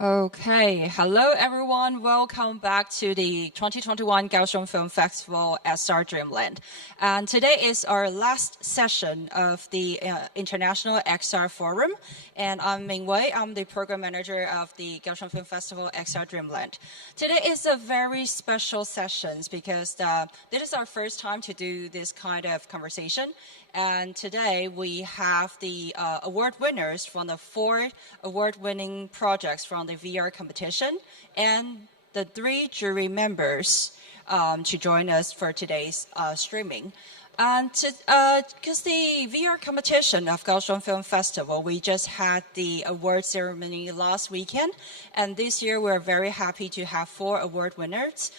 Okay, hello everyone. Welcome back to the 2021 Kaohsiung Film Festival at Xr Dreamland. And today is our last session of the International Xr Forum. And I'm Ming Wei. I'm the program manager of the Kaohsiung Film Festival Xr Dreamland. Today is a very special session because this is our first time to do this kind of conversation. And today we have the award winners from the 4 award-winning projects from the VR competition and the 3 jury members to join us for today's streaming. And because the VR competition of Kaohsiung Film Festival, we just had the award ceremony last weekend. And this year, we're very happy to have 4 award winners,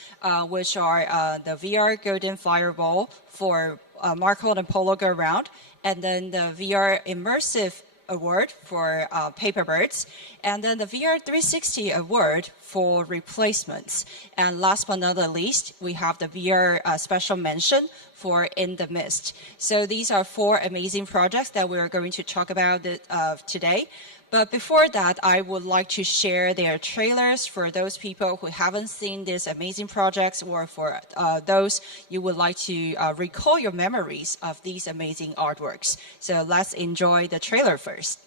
which are the VR Golden Fireball for Marco and Polo Go Round, and then the VR Immersive Award for Paperbirds, and then the VR 360 Award for Replacements. And last but not the least, we have the VR Special Mention for In the Mist. So these are 4 amazing projects that we're going to talk about today. But before that, I would like to share their trailers for those people who haven't seen these amazing projects, or for those you would like to recall your memories of these amazing artworks. So let's enjoy the trailer first.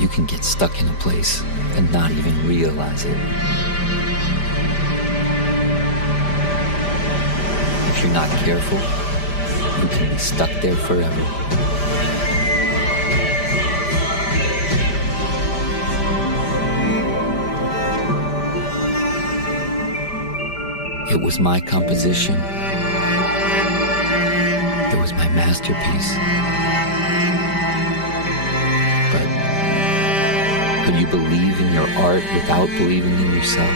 You can get stuck in a place and not even realize it. If you're not careful, you can be stuck there forever. It was my composition. It was my masterpiece. But could you believe in your art without believing in yourself?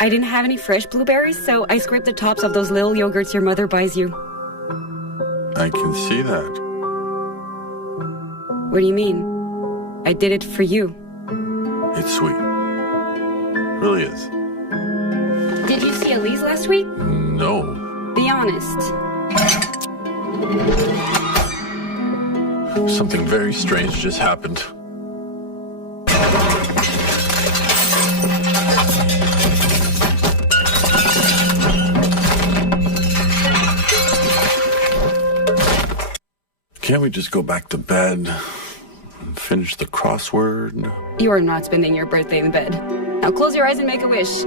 I didn't have any fresh blueberries, so I scraped the tops of those little yogurts your mother buys you. I can see that. What do you mean? I did it for you. It's sweet. Really is. Did you see Elise last week? No. Be honest. Something very strange just happened. Can't we just go back to bed and finish the crossword? You are not spending your birthday in bed. Now close your eyes and make a wish.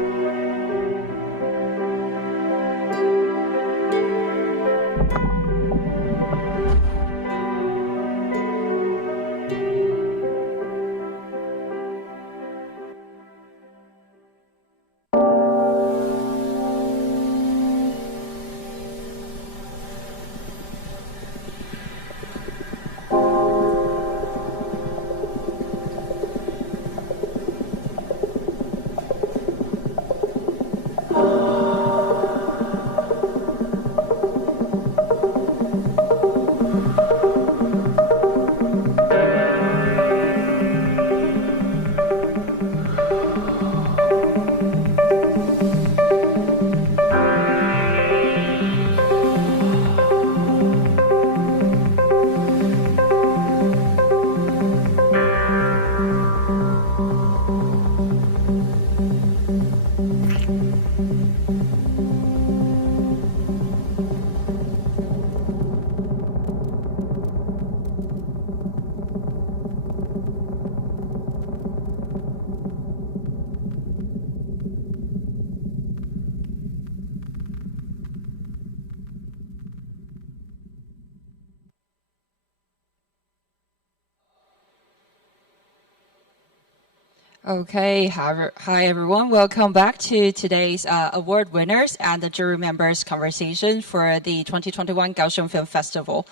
Okay, hi everyone. Welcome back to today's award winners and the jury members conversation for the 2021 Kaohsiung Film Festival.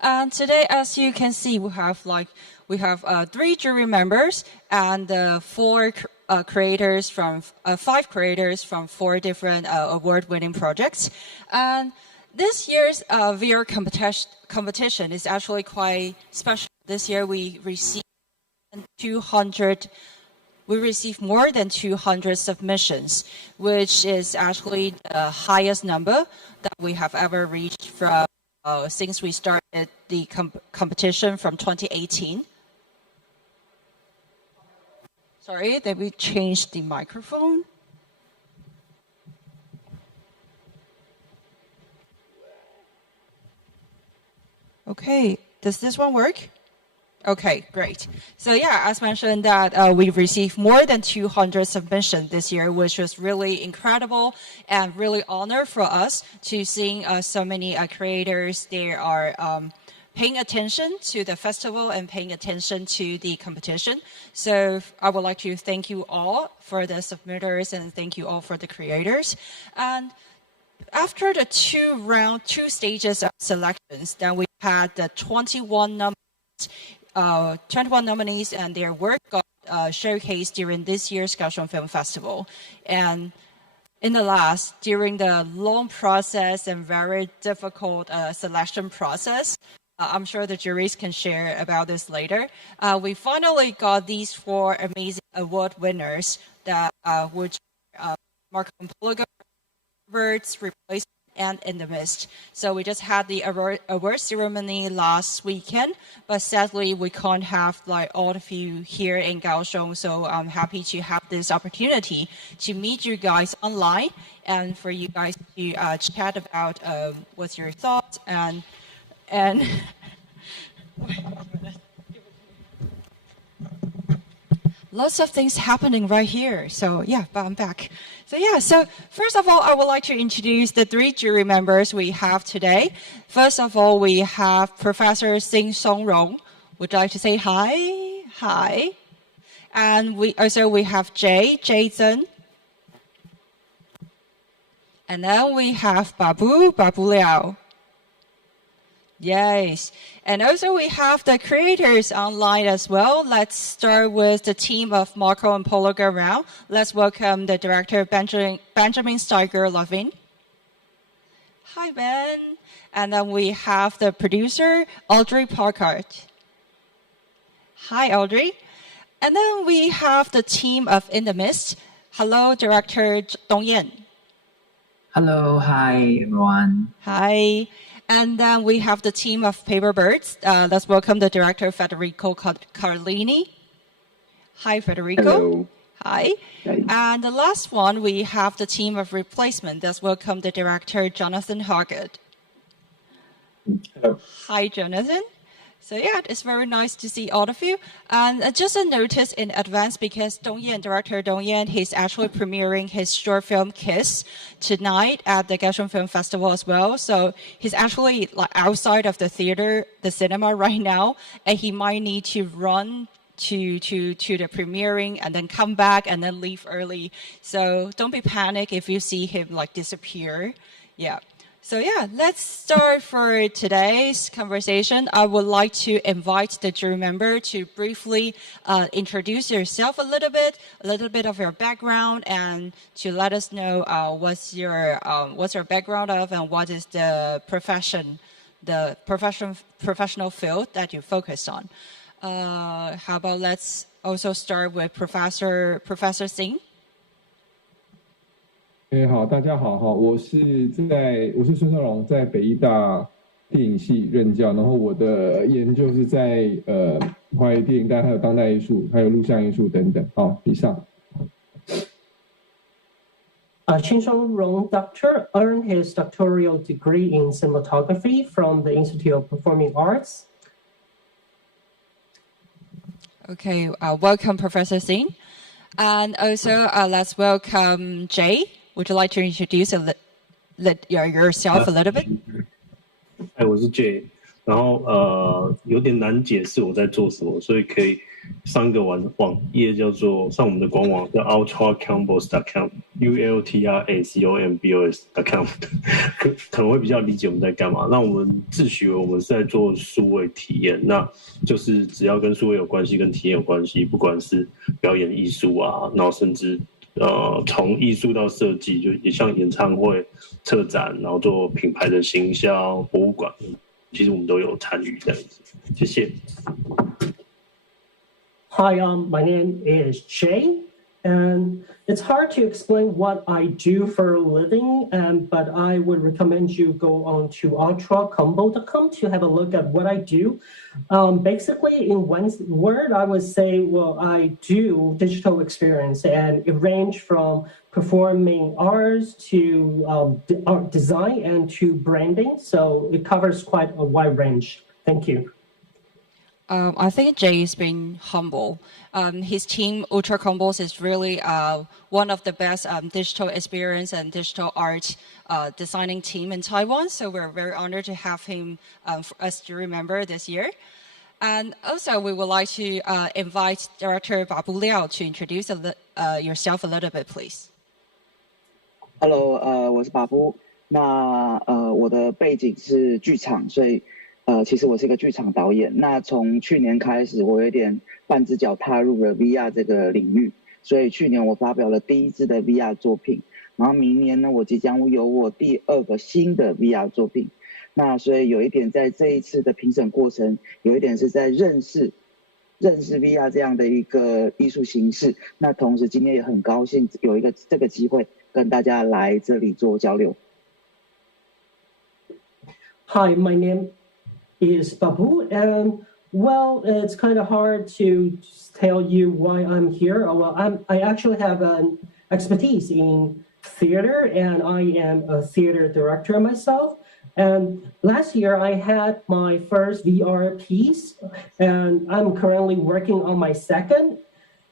And today, as you can see, we have 3 jury members and 5 creators from 4 different award-winning projects. And this year's Vr competition is actually quite special. This year, we received more than 200 submissions, which is actually the highest number that we have ever reached from since we started the competition from 2018. Sorry, that we changed the microphone. Okay, does this one work? Okay, great. So yeah, as mentioned that we received more than 200 submissions this year, which was really incredible and really honor for us to see so many creators. They are paying attention to the festival and paying attention to the competition. So I would like to thank you all for the submitters and thank you all for the creators. And after the 2 stages of selections, then we had the 21 nominees and their work got showcased during this year's Kaohsiung Film Festival. And during the long process and very difficult selection process, I'm sure the juries can share about this later. We finally got these 4 amazing award winners that which Marco and Polo, Replacement, and In the Mist. So we just had the award ceremony last weekend, but sadly we can't have all of you here in Kaohsiung. So I'm happy to have this opportunity to meet you guys online and for you guys to chat about what's your thoughts and lots of things happening right here. So yeah, but I'm back. So first of all, I would like to introduce the 3 jury members we have today. First of all, we have Professor SING Song-Yong. Would you like to say hi? Hi. And we have Jay TSENG. And then we have Babu Leo. Yes. And also we have the creators online as well. Let's start with the team of Marco and Polo go around. Let's welcome the director, Benjamin STEIGER LEVINE. Hi, Ben. And then we have the producer, Audrey PACART. Hi, Audrey. And then we have the team of In the Mist. Hello, director Tung-Yen. Hello, hi, everyone. Hi. And then we have the team of Paper Birds. Let's welcome the director, Federico CARLINI. Hi, Federico. Hello. Hi. Hi. And the last one, we have the team of Replacement. Let's welcome the director, Jonathan HAGARD. Hello. Hi, Jonathan. So yeah, it's very nice to see all of you. And just a notice in advance because director Tung-Yen, he's actually premiering his short film Kiss tonight at the Kaohsiung Film Festival as well. So he's actually outside of the cinema right now, and he might need to run to the premiering and then come back and then leave early. So don't be panicked if you see him disappear. Yeah. So yeah, let's start for today's conversation. I would like to invite the jury member to briefly introduce yourself a little bit of your background, and to let us know what's your background of and what is the professional field that you focus on. How about let's also start with Professor SING. 好，大家好，我是孙胜荣，在北艺大电影系任教，然后我的研究是在华语电影，还有当代艺术，还有录像艺术等等。好，以上。Shin Song-Yong Doctor earned his doctoral degree in cinematography from the Institute of Performing Arts. Okay, welcome, Professor SING. And also, let's welcome Jay. Would you like to introduce yourself a little bit? 我是 Jay，然后有点难解释我在做什么，所以可以上一个网页上我们的官网叫 ultracombos.com ultracombos.com 可能会比较理解我们在干嘛。那我们自诩为我们是在做数位体验，那就是只要跟数位有关系、跟体验有关系，不管是表演艺术啊，然后甚至从艺术到设计，就也像演唱会、策展，然后做品牌的行销、博物馆。其实我们都有参与这样子，谢谢。Hi, my name is Jay, and it's hard to explain what I do for a living, but I would recommend you go on to ultracombo.com to have a look at what I do. Basically, in one word, I would say, well, I do digital experience, and it ranges from performing arts to art design and to branding. So it covers quite a wide range. Thank you. I think Jay is being humble. His team, Ultra Combos, is really one of the best digital experience and digital art designing team in Taiwan. So we're very honored to have him as jury member this year. And also, we would like to invite Director Babu Leo to introduce yourself a little bit, please. Hello, 我是巴布。那我的背景是剧场，所以其实我是一个剧场导演。那从去年开始，我有点半只脚踏入了 VR 这个领域，所以去年我发表了第一支的 VR 作品，然后明年呢，我即将有我第2个新的 VR 作品。那所以有一点在这一次的评审过程，有一点是在认识 VR 这样的一个艺术形式。那同时今天也很高兴有这个机会跟大家来这里做交流。Hi, my name is Babu, and well, it's kind of hard to tell you why I'm here. Well, I actually have an expertise in theater, and I am a theater director myself. And last year I had my first VR piece, and I'm currently working on my second,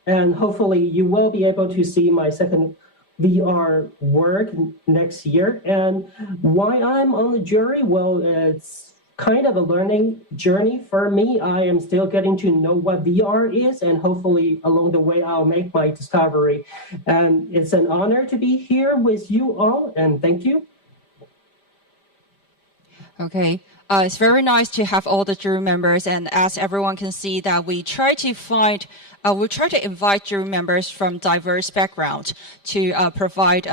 and hopefully you will be able to see my second VR work next year. And why I'm on the jury? Well, it's kind of a learning journey for me. I am still getting to know what VR is, and hopefully along the way I'll make my discovery. And it's an honor to be here with you all, and thank you. Okay. It's very nice to have all the jury members, and as everyone can see that we try to invite jury members from diverse backgrounds to provide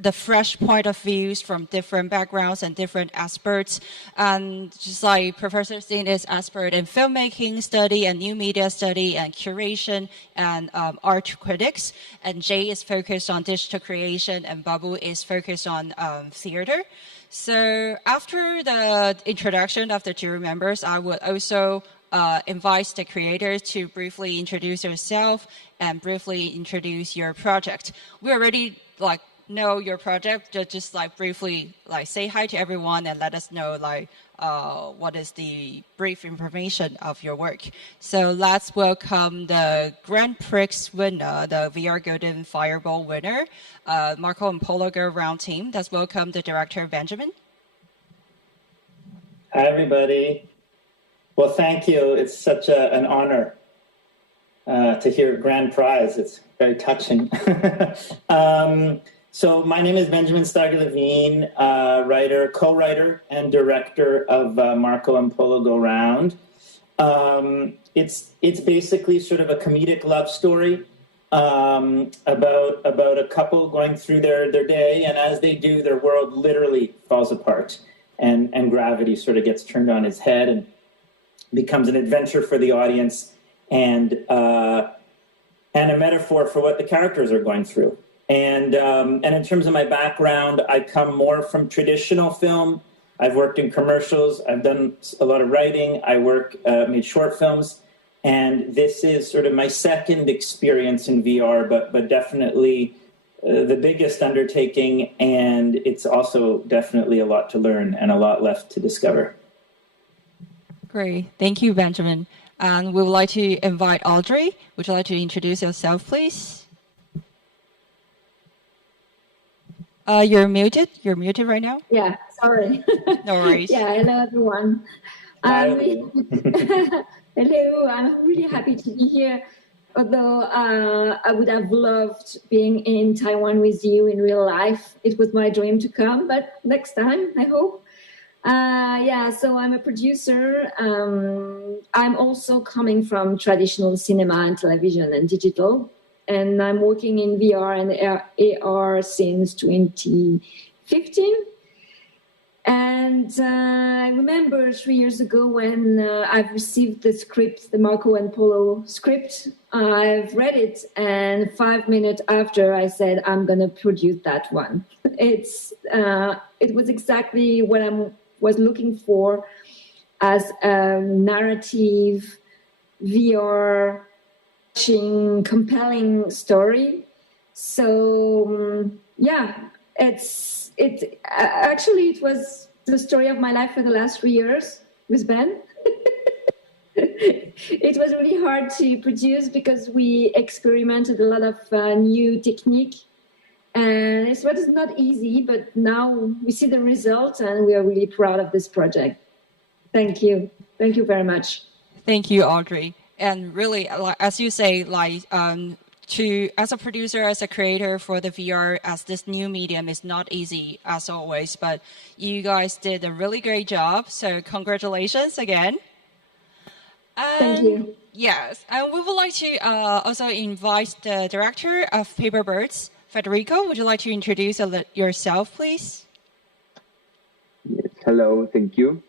the fresh point of views from different backgrounds and different experts. And just like Professor Steen is expert in filmmaking study and new media study and curation and art critics, and Jay is focused on digital creation, and Babu is focused on theater. So after the introduction of the jury members, I would also invite the creators to briefly introduce yourself and briefly introduce your project. We already know your project, just briefly say hi to everyone and let us know what is the brief information of your work. So let's welcome the Grand Prix winner, the VR Golden Fireball winner, Marco and Polo Go Round Team. Let's welcome the director, Benjamin. Hi, everybody. Well, thank you. It's such an honor to hear Grand Prize. It's very touching. So my name is Benjamin STEIGER LEVINE, writer, co-writer, and director of Marco and Polo Go Round. It's basically sort of a comedic love story about a couple going through their day, and as they do, their world literally falls apart, and gravity sort of gets turned on its head and becomes an adventure for the audience and a metaphor for what the characters are going through. And in terms of my background, I come more from traditional film. I've worked in commercials. I've done a lot of writing. I made short films. And this is sort of my second experience in VR, but definitely the biggest undertaking. And it's also definitely a lot to learn and a lot left to discover. Great. Thank you, Benjamin. And we would like to invite Audrey. Would you like to introduce yourself, please? You're muted. You're muted right now. Yeah, sorry. No worries. Yeah, hello everyone. Hello, I'm really happy to be here. Although I would have loved being in Taiwan with you in real life. It was my dream to come, but next time, I hope. So I'm a producer. I'm also coming from traditional cinema and television and digital. And I'm working in VR and AR since 2015. And I remember 3 years ago when I've received the script, the Marco and Polo script. I've read it, and 5 minutes after I said, I'm going to produce that one. It was exactly what I was looking for as a narrative, VR, compelling story. So, it was the story of my life for the last 3 years with Ben. It was really hard to produce because we experimented a lot of new technique, and it was not easy, but now we see the results and we are really proud of this project. Thank you. Thank you very much. Thank you, Audrey. And really, as you say, as a producer, as a creator for the VR, as this new medium is not easy as always, but you guys did a really great job. So congratulations again. Thank you. Yes, and we would like to also invite the director of Paper Birds, Federico. Would you like to introduce yourself, please? Yes, hello, thank you.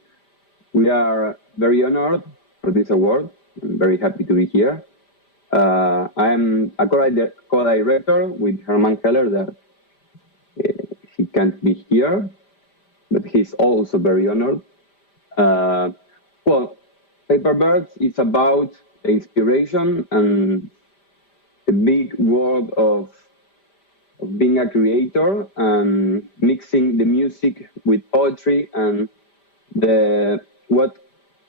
We are very honored for this award. I'm very happy to be here. I'm a co-director with Herman Heller that he can't be here, but he's also very honored. Paper Birds is about the inspiration and the big world of being a creator and mixing the music with poetry, and what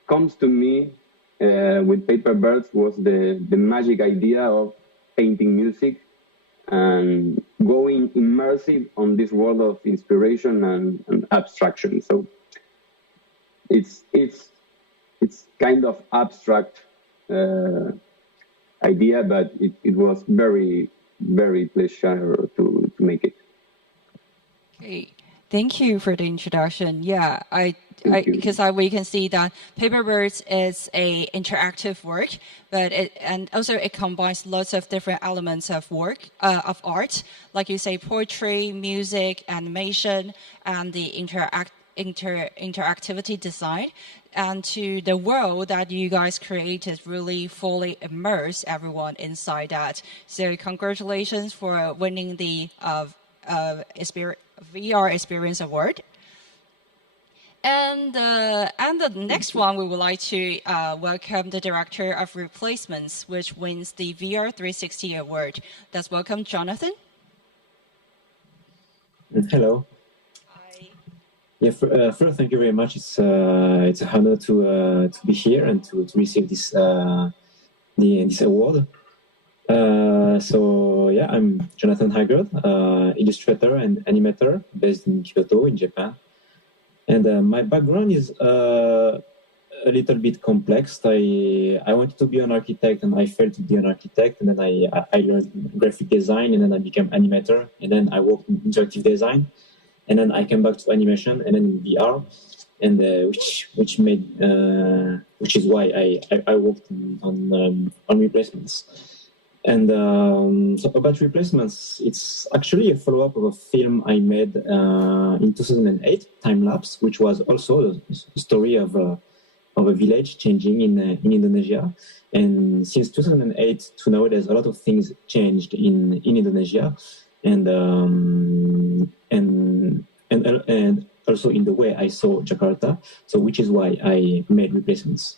comes to me with Paper Birds was the magic idea of painting music and going immersive on this world of inspiration and abstraction. So it's kind of abstract idea, but it was very, very pleasure to make it. Okay, thank you for the introduction. Yeah, because we can see that Paper Birds is a interactive work, but it combines lots of different elements of work of art, like you say, poetry, music, animation, and the interactivity design. And to the world that you guys created really fully immerse everyone inside that. So congratulations for winning the VR Experience Award. And the next one, we would like to welcome the director of Replacements, which wins the VR 360 Award. Let's welcome Jonathan. Hello. Yeah, first, thank you very much. It's an honor to be here and to receive this this award. I'm Jonathan HAGARD, illustrator and animator based in Kyoto, in Japan. And my background is a little bit complex. I wanted to be an architect, and I failed to be an architect. And then I learned graphic design, and then I became animator, and then I worked in interactive design. And then I came back to animation, and then in VR, and which is why I worked on Replacements. And so about Replacements, it's actually a follow-up of a film I made in 2008, Time Lapse, which was also a story of a village changing in Indonesia. And since 2008 to now, there's a lot of things changed in Indonesia. And also in the way I saw Jakarta, so which is why I made Replacements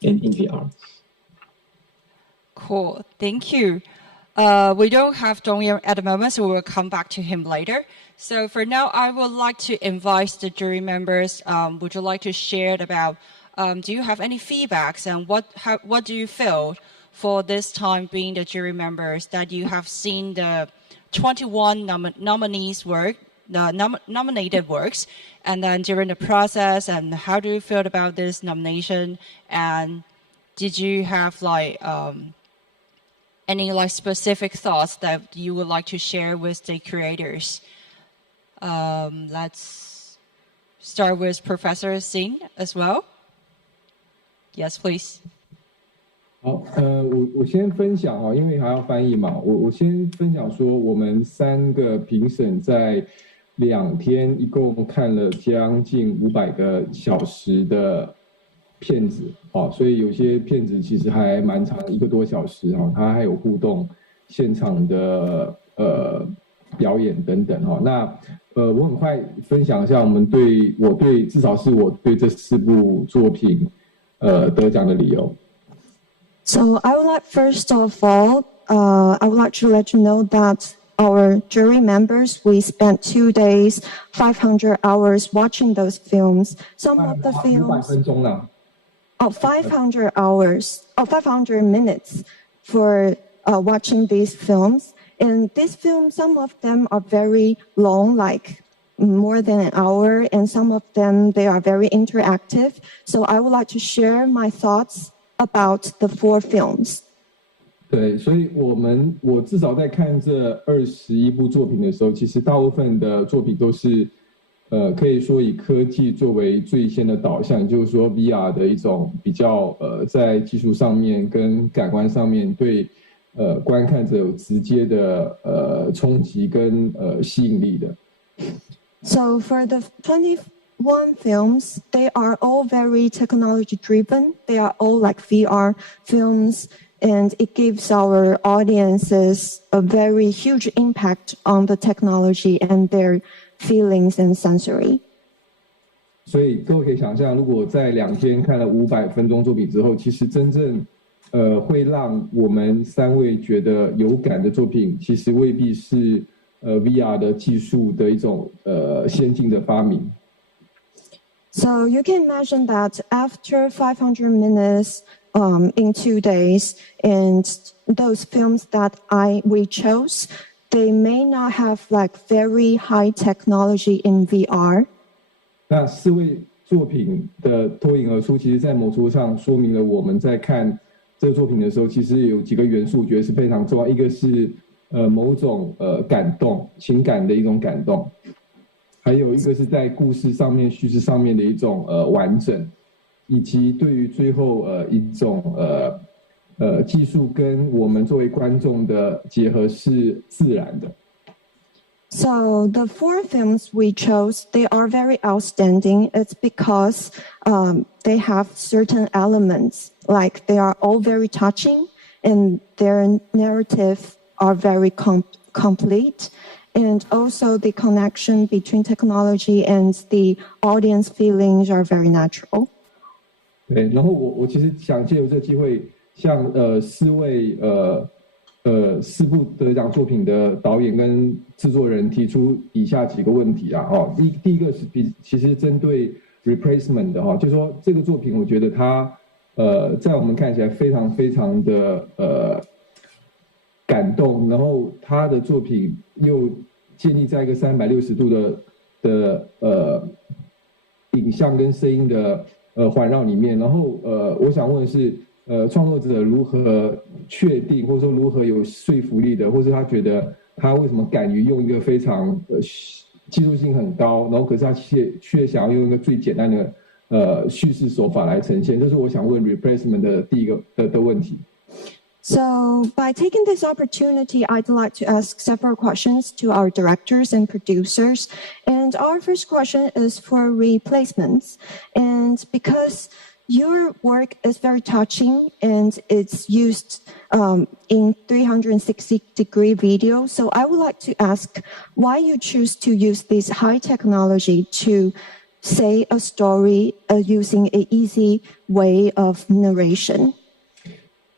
in VR. Cool, thank you. We don't have Tung-Yen at the moment, so we'll come back to him later. So for now, I would like to invite the jury members. Would you like to share about, do you have any feedbacks, and what do you feel for this time being the jury members, that you have seen the 21 nominees' work nominated works, and then during the process, and how do you feel about this nomination? And did you have like any like specific thoughts that you would like to share with the creators? Let's start with Professor Sing as well. Yes, please. 好，我先分享啊，因为还要翻译嘛，我先分享说，我们3个评审在2天一共看了将近500个小时的片子，所以有些片子其实还蛮长，1个多小时，它还有互动、现场的表演等等，那我很快分享一下至少是我对这4部作品得奖的理由。So I would like, first of all, I would like to let you know that our jury members, we spent 2 days, 500 hours watching those films. Some of the films... 500 hours, 500 minutes for watching these films. And these films, some of them are very long, like more than an hour, and some of them, they are very interactive. So I would like to share my thoughts about the 4 films. 对，所以我至少在看这21部作品的时候，其实大部分的作品都是可以说以科技作为最先的导向，也就是说 VR 的一种比较在技术上面跟感官上面对观看者有直接的冲击跟吸引力的。So for the 21 films, they are all very technology driven. They are all like VR films, and it gives our audiences a very huge impact on the technology and their feelings and sensory. 所以各位可以想象，如果在2天看了500分钟作品之后，其实真正会让我们3位觉得有感的作品，其实未必是VR 的技术的一种先进的发明。So you can imagine that after 500 minutes in 2 days, and those films that we chose, they may not have like very high technology in VR. 那4位作品的脱颖而出，其实在某程度上说明了我们在看这个作品的时候，其实有几个元素，我觉得是非常重要。一个是某种感动、情感的一种感动，还有一个是在故事上面、叙事上面的一种完整，以及对于最后一种技术跟我们作为观众的结合是自然的。So the 4 films we chose, they are very outstanding. It's because they have certain elements, like they are all very touching, and their narrative are very complete. And also the connection between technology and the audience feelings are very natural. 对，然后我其实想借由这个机会，向4位4部得奖作品的导演跟制作人提出以下几个问题啊。第一个是其实针对 replacement 的就是说这个作品，我觉得它在我们看起来非常非常的感动，然后他的作品又建立在一个360度的影像跟声音的环绕里面，然后我想问的是创作者如何确定，或者说如何有说服力的，或者他觉得他为什么敢于用一个非常技术性很高，然后可是他却想要用一个最简单的叙事手法来呈现，这是我想问 replacement 的第一个的问题。So by taking this opportunity, I'd like to ask several questions to our directors and producers. And our first question is for replacements. And because your work is very touching and it's used in 360-degree video, so I would like to ask why you choose to use this high technology to say a story using an easy way of narration.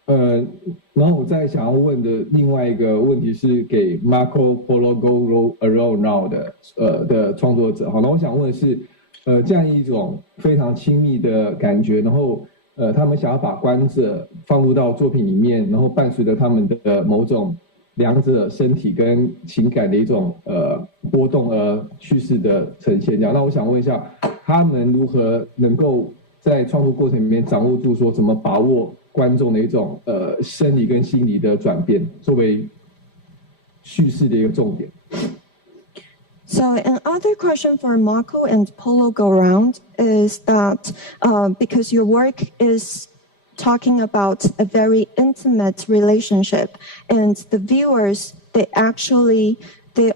然后我再想要问的另外一个问题是给 Marco Polo Go Around Now 的创作者，好，那我想问的是，这样一种非常亲密的感觉，然后他们想要把观者放入到作品里面，然后伴随着他们的某种两者身体跟情感的一种波动叙事的呈现。这样，那我想问一下，他们如何能够在创作过程里面掌握住说怎么把握观众的一种生理跟心理的转变，作为叙事的一个重点。So another question for Marco and Polo go round is that because your work is talking about a very intimate relationship, and the viewers, they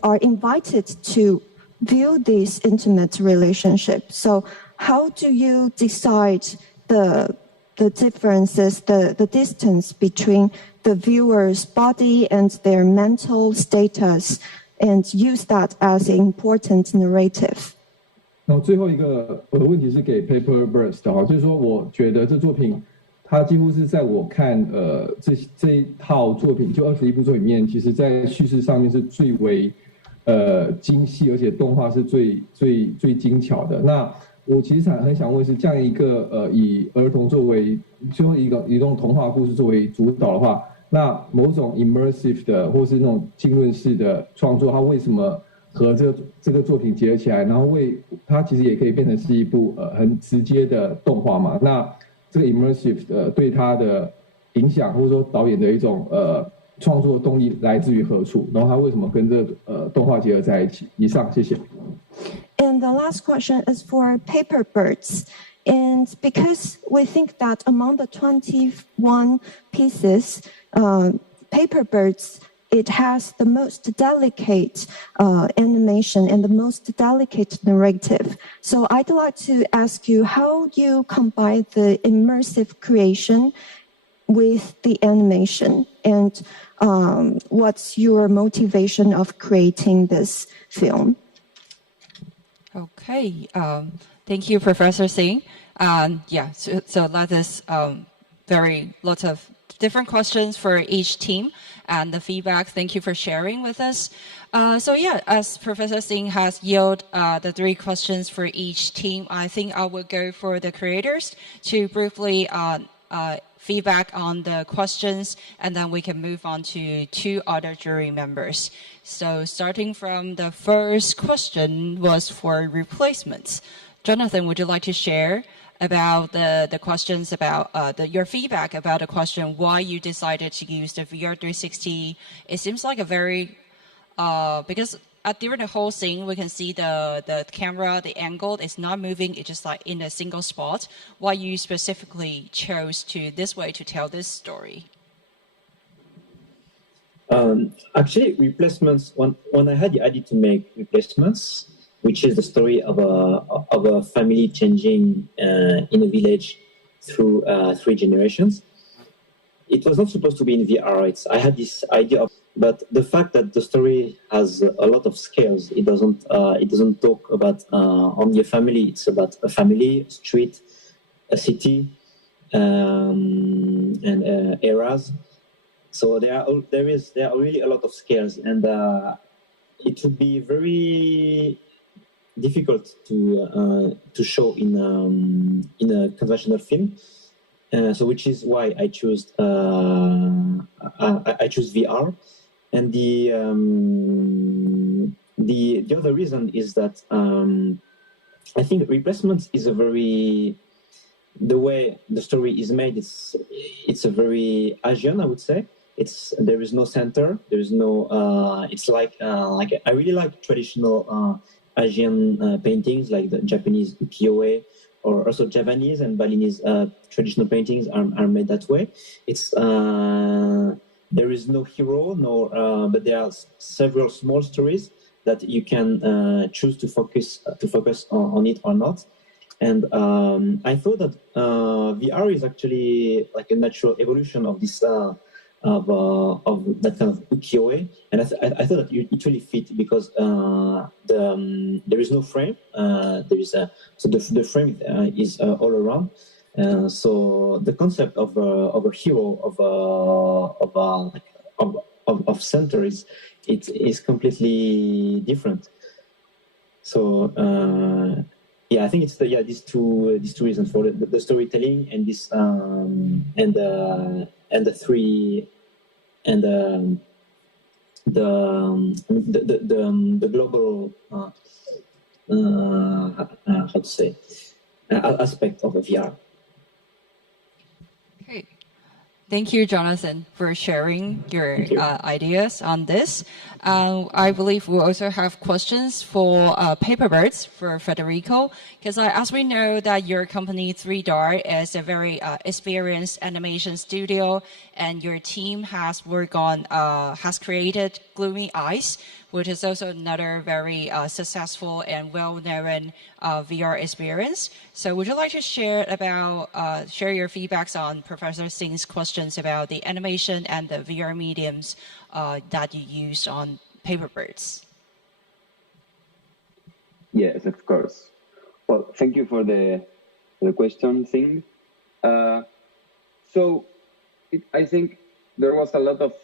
are invited to view this intimate relationship. So how do you decide the differences, the distance between the viewer's body and their mental status, and use that as an important narrative? 然后最后一个我的问题是给 Paper Burst 就是说我觉得这作品它几乎是在我看这一套作品就21部作品里面，其实在叙事上面是最为精细，而且动画是最精巧的。那我其实很想问是这样一个以儿童作为最后一种童话故事作为主导的话，那某种 immersive 的或是那种浸润式的创作，它为什么和这个作品结合起来，然后它其实也可以变成是一部很直接的动画嘛？那这个 immersive 对它的影响，或者说导演的一种创作动力来自于何处？然后它为什么跟这动画结合在一起？以上，谢谢。And the last question is for Paper Birds. And because we think that among the 21 pieces, Paper Birds, it has the most delicate animation and the most delicate narrative. So I'd like to ask you how you combine the immersive creation with the animation, and what's your motivation of creating this film? Okay, thank you, Professor Singh. Yeah, so that is lots of different questions for each team and the feedback. Thank you for sharing with us. So yeah, as Professor Singh has yielded the 3 questions for each team, I think I will go for the creators to briefly feedback on the questions, and then we can move on to 2 other jury members. So starting from the first question was for replacements. Jonathan, would you like to share about the questions about your feedback about the question why you decided to use the VR 360? It seems like a very because during the whole scene we can see the camera, the angle is not moving, it's just like in a single spot. Why you specifically chose to this way to tell this story? Actually, replacements. When I had the idea to make replacements, which is the story of a family changing in a village through 3 generations. It was not supposed to be in VR. I had this idea but the fact that the story has a lot of scales. It doesn't talk about only a family. It's about a family, a street, a city, and eras. So there are really a lot of scales, and it would be very difficult to show in a conventional film. So which is why I chose VR, and the other reason is that I think replacements is the way the story is made. It's a very Asian, I would say. There is no center. There is no. It's like I really like traditional Asian paintings, like the Japanese ukiyo-e, or also Japanese and Balinese traditional paintings are made that way. There is no hero, but there are several small stories that you can choose to focus on it or not. And I thought that VR is actually like a natural evolution of this of that kind of ukiyo-e, and I thought that it really fit because there is no frame. The frame is all around. So the concept of a hero of center is completely different. So I think it's these two reasons for the storytelling and this and the three and the global how to say aspect of VR. Okay. Thank you, Jonathan, for sharing your ideas on this. I believe we'll also have questions for Paperbirds for Federico, because as we know that your company 3DAR is a very experienced animation studio, and your team has worked on, has created Gloomy Eyes, which is also another very successful and well-known VR experience. So would you like to share your feedbacks on Professor Singh's questions about the animation and the VR mediums that you use on Paperbirds? Yes, of course. Well, thank you for the question, Singh. I think there was a lot of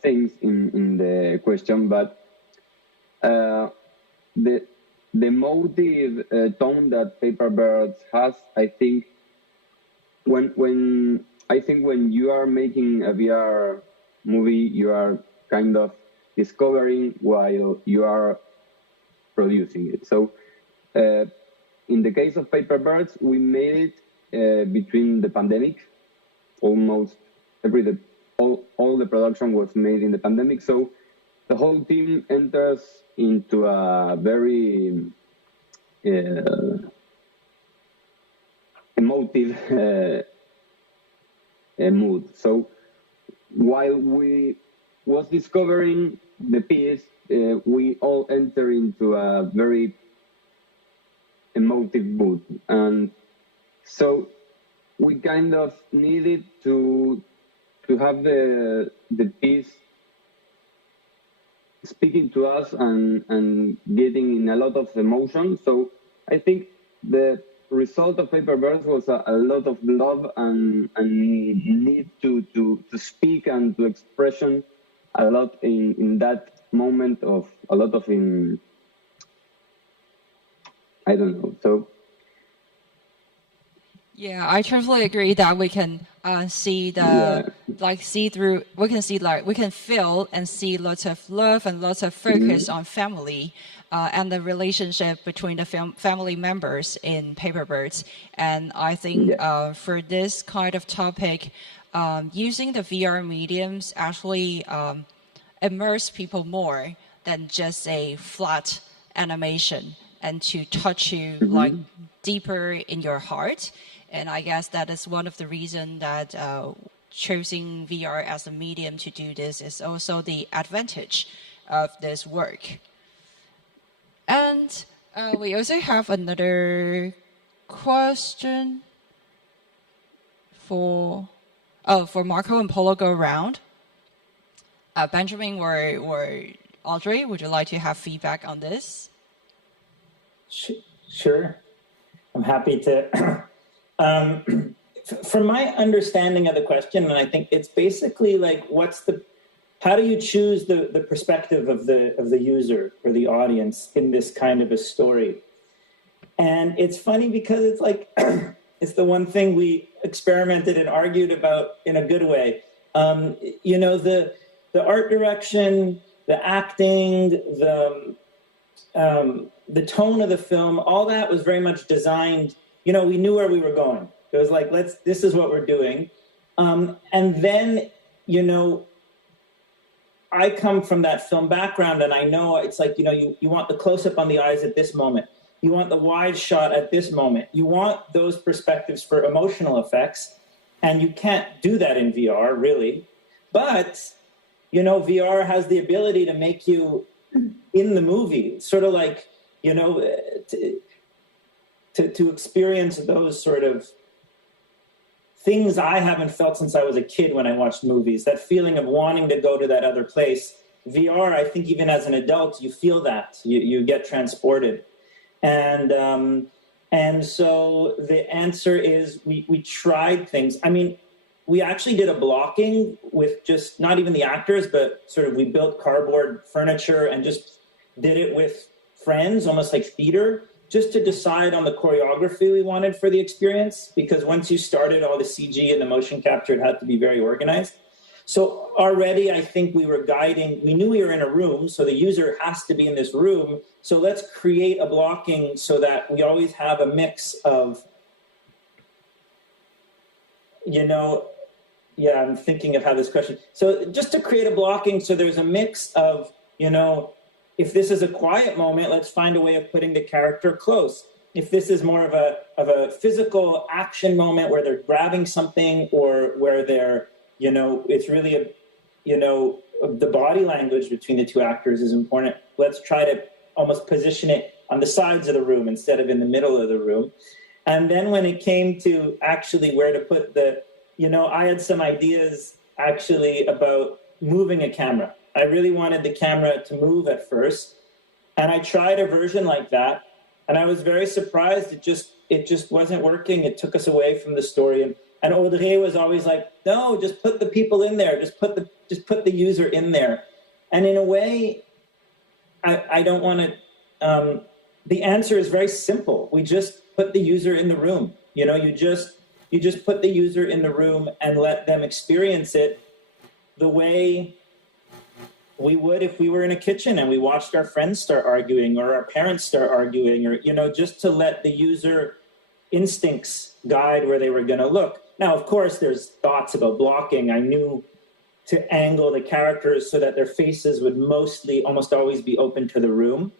things in the question, but the emotive tone that Paperbirds has, I think when you are making a VR movie, you are kind of discovering while you are producing it. So in the case of Paperbirds, we made it between the pandemic. Almost all the production was made in the pandemic. So the whole team enters into a very emotive mood. So while we was discovering the piece, we all enter into a very emotive mood, and so we kind of needed to have the piece speaking to us and getting in a lot of emotion. So I think the result of Paperbirds was a lot of love and need to speak and to expression a lot in that moment of a lot of I don't know. So yeah, I totally agree that we can see we can feel and see lots of love and lots of focus on family and the relationship between the family members in Paperbirds. And I think for this kind of topic, using the VR mediums actually immerse people more than just a flat animation, and to touch you like deeper in your heart. And I guess that is one of the reasons that choosing VR as a medium to do this is also the advantage of this work. And we also have another question for Marco and Polo go around. Benjamin or Audrey, would you like to have feedback on this? Sure. I'm happy to. From my understanding of the question, and I think it's basically like, how do you choose the perspective of the user or the audience in this kind of a story? And it's funny because it's like, it's the one thing we experimented and argued about in a good way. The art direction, the acting, the tone of the film, all that was very much designed. We knew where we were going. It was like, this is what we're doing. And then, I come from that film background, and I know it's like, you want the close-up on the eyes at this moment. You want the wide shot at this moment. You want those perspectives for emotional effects, and you can't do that in VR, really. But, VR has the ability to make you in the movie, sort of like, to experience those sort of things I haven't felt since I was a kid when I watched movies, that feeling of wanting to go to that other place. VR, I think even as an adult, you feel that. You get transported. And so the answer is we tried things. I mean, we actually did a blocking with just not even the actors, but sort of we built cardboard furniture and just did it with friends, almost like theater, just to decide on the choreography we wanted for the experience, because once you started all the CG and the motion capture, it had to be very organized. So already I think we were guiding, we knew we were in a room, so the user has to be in this room. So let's create a blocking so that we always have a mix of, I'm thinking of how this question. So just to create a blocking so there's a mix of, if this is a quiet moment, let's find a way of putting the character close. If this is more of a physical action moment where they're grabbing something or where they're, it's really the body language between the two actors is important. Let's try to almost position it on the sides of the room instead of in the middle of the room. And then when it came to actually where to put I had some ideas actually about moving a camera. I really wanted the camera to move at first. And I tried a version like that. And I was very surprised. It just wasn't working. It took us away from the story. And Audrey was always like, no, just put the people in there. Just put the user in there. And in a way, I don't want to, the answer is very simple. We just put the user in the room. You just put the user in the room and let them experience it the way we would if we were in a kitchen and we watched our friends start arguing or our parents start arguing or, just to let the user instincts guide where they were going to look. Now, of course, there's thoughts about blocking. I knew to angle the characters so that their faces would almost always be open to the room.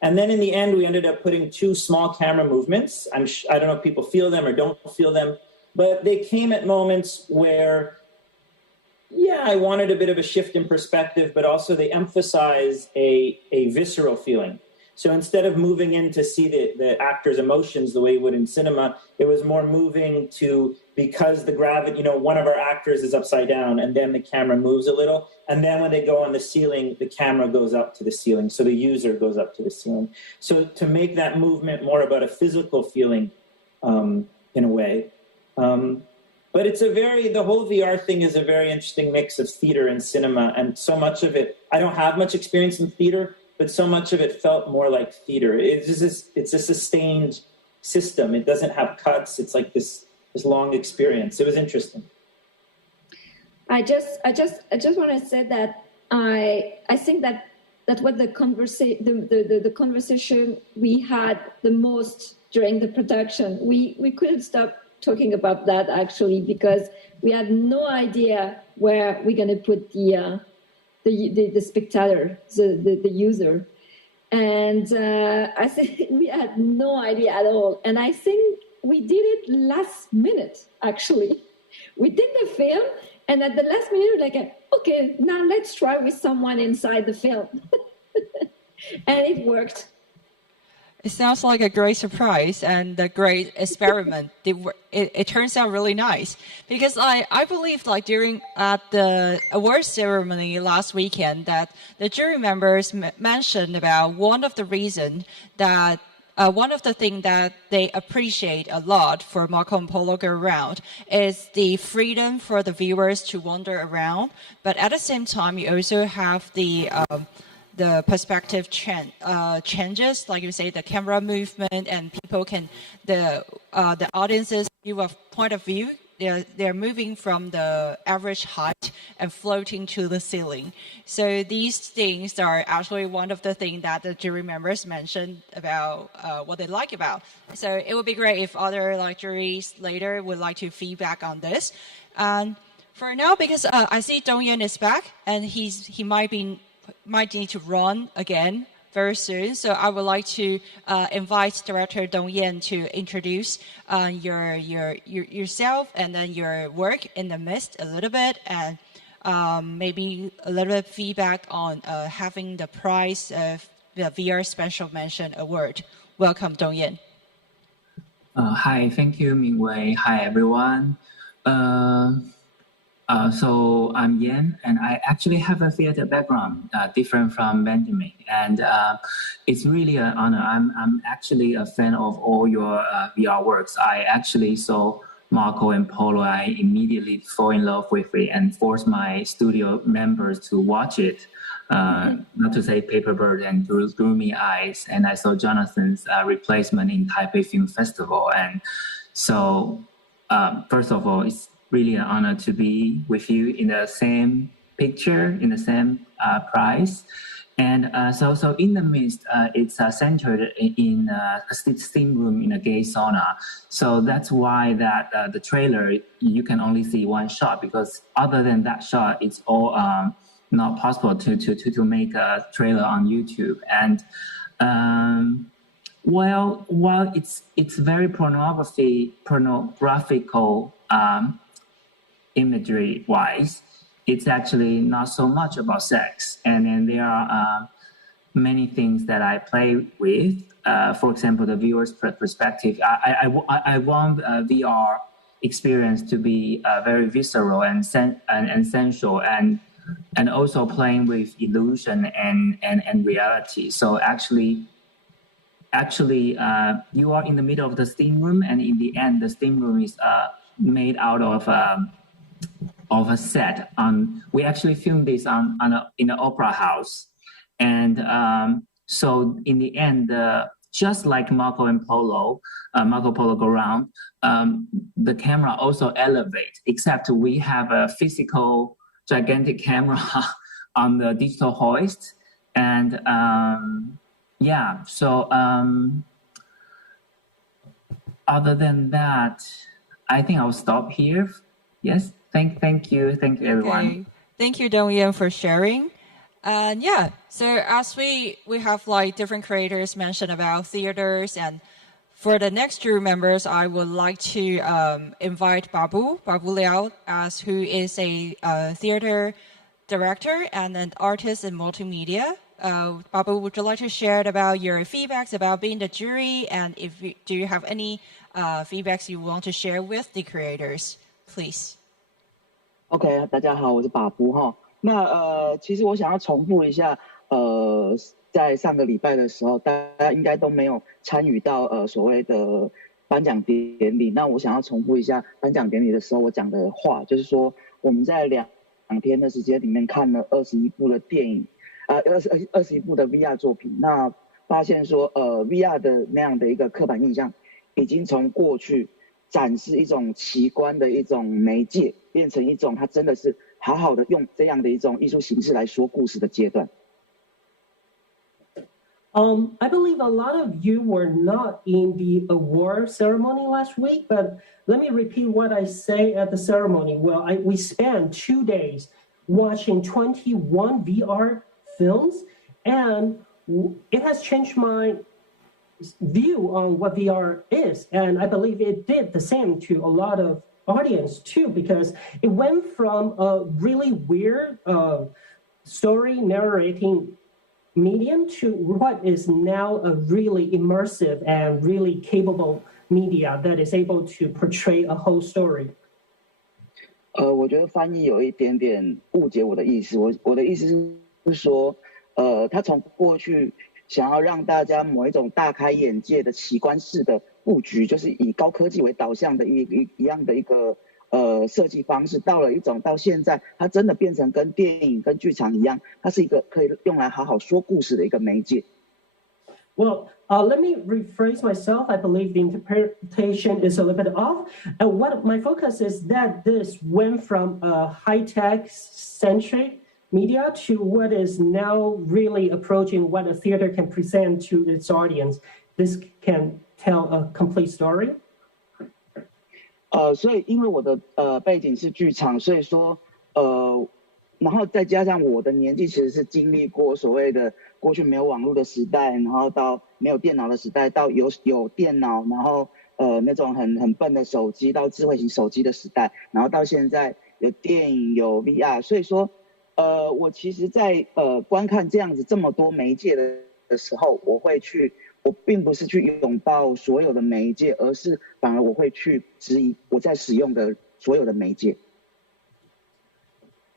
And then in the end, we ended up putting 2 small camera movements. I don't know if people feel them or don't feel them, but they came at moments where, I wanted a bit of a shift in perspective, but also they emphasize a visceral feeling. So instead of moving in to see the actor's emotions the way you would in cinema, it was more moving to, because the gravity, one of our actors is upside down and then the camera moves a little. And then when they go on the ceiling, the camera goes up to the ceiling. So the user goes up to the ceiling. So to make that movement more about a physical feeling in a way. But it's the whole VR thing is a very interesting mix of theater and cinema. And so much of it, I don't have much experience in theater, but so much of it felt more like theater. It's a sustained system. It doesn't have cuts. It's like this long experience. It was interesting. I just want to say that I think that what the conversation we had the most during the production, we couldn't stop talking about that actually because we had no idea where we're going to put the spectator, the user. And I think we had no idea at all. And I think we did it last minute, actually. We did the film, and at the last minute, we're like, okay, now let's try with someone inside the film. And it worked. It sounds like a great surprise and a great experiment. It turns out really nice because I believe during the awards ceremony last weekend that the jury members mentioned about one of the reasons that one of the things that they appreciate a lot for Marco and Polo Go Around is the freedom for the viewers to wander around, but at the same time you also have the perspective changes, like you say, the camera movement, and people can the audience's point of view. They're moving from the average height and floating to the ceiling. So these things are actually one of the things that the jury members mentioned about what they like about. So it would be great if other juries later would like to feedback on this. And for now, because I see Tung-Yen is back and he might need to run again very soon. So I would like to invite Director Tung-Yen to introduce yourself and then your work in the midst a little bit, and maybe a little bit feedback on having the prize of the VR Special Mention Award. Welcome, Tung-Yen. Hi, thank you, Mingwei. Hi, everyone. So I'm Yen, and I actually have a theater background, different from Benjamin. And it's really an honor. I'm actually a fan of all your VR works. I actually saw Marco and Polo. I immediately fall in love with it and forced my studio members to watch it. Not to say Paperbird and Gloomy Eyes. And I saw Jonathan's replacement in Taipei Film Festival. And so, first of all, really an honor to be with you in the same picture, in the same prize. And so in the midst, it's centered in a steam room in a gay sauna. So that's why that the trailer, you can only see one shot, because other than that shot, it's all not possible to make a trailer on YouTube. And while it's very pornographical imagery wise, it's actually not so much about sex. And then there are many things that I play with. For example, the viewer's perspective. I want VR experience to be very visceral and sensual, and also playing with illusion and reality. So actually, you are in the middle of the steam room, and in the end, the steam room is made out of a set. We actually filmed this in an opera house, and so in the end, just like Marco Polo Go Round, the camera also elevates, except we have a physical gigantic camera on the digital hoist, and so other than that, I think I'll stop here. Yes. Thank you everyone. Okay. Thank you, Dong-Yen, for sharing. And so as we have like different creators mention about theaters, and for the next jury members, I would like to invite Babu Leo, who is a theater director and an artist in multimedia. Babu, would you like to share about your feedbacks about being the jury, and do you have any feedbacks you want to share with the creators, please? OK， 大家好，我是把布哈。那其实我想要重复一下，在上个礼拜的时候，大家应该都没有参与到所谓的颁奖典礼。那我想要重复一下颁奖典礼的时候我讲的话，就是说我们在两天的时间里面看了21部的电影，21部的 VR 作品。那发现说VR 的那样的一个刻板印象，已经从过去展示一种奇观的一种媒介，变成一种它真的是好好的用这样的一种艺术形式来说故事的阶段。I believe a lot of you were not in the award ceremony last week, but let me repeat what I say at the ceremony. Well, we spent 2 days watching 21 VR films, and it has changed my view on what VR is. And I believe it did the same to a lot of audience too, because it went from a really weird story narrating medium to what is now a really immersive and really capable media that is able to portray a whole story. 我觉得翻译有一点点误解我的意思。我的意思是说，他从过去想要让大家某一种大开眼界的奇观式的布局，就是以高科技为导向的一样的一个设计方式，到现在，它真的变成跟电影、跟剧场一样，它是一个可以用来好好说故事的一个媒介。Well, let me rephrase myself. I believe the interpretation is a little bit off. What my focus is that this went from a high-tech centric media to what is now really approaching what a theater can present to its audience. This can tell a complete story. 所以因为我的背景是剧场，所以说然后再加上我的年纪其实是经历过所谓的过去没有网络的时代，然后到没有电脑的时代，到有电脑，然后那种很笨的手机，到智慧型手机的时代，然后到现在有电影有 VR， 所以说我其实在观看这样子这么多媒介的时候，我并不是去拥抱所有的媒介，而是反而我会去质疑我在使用的所有的媒介。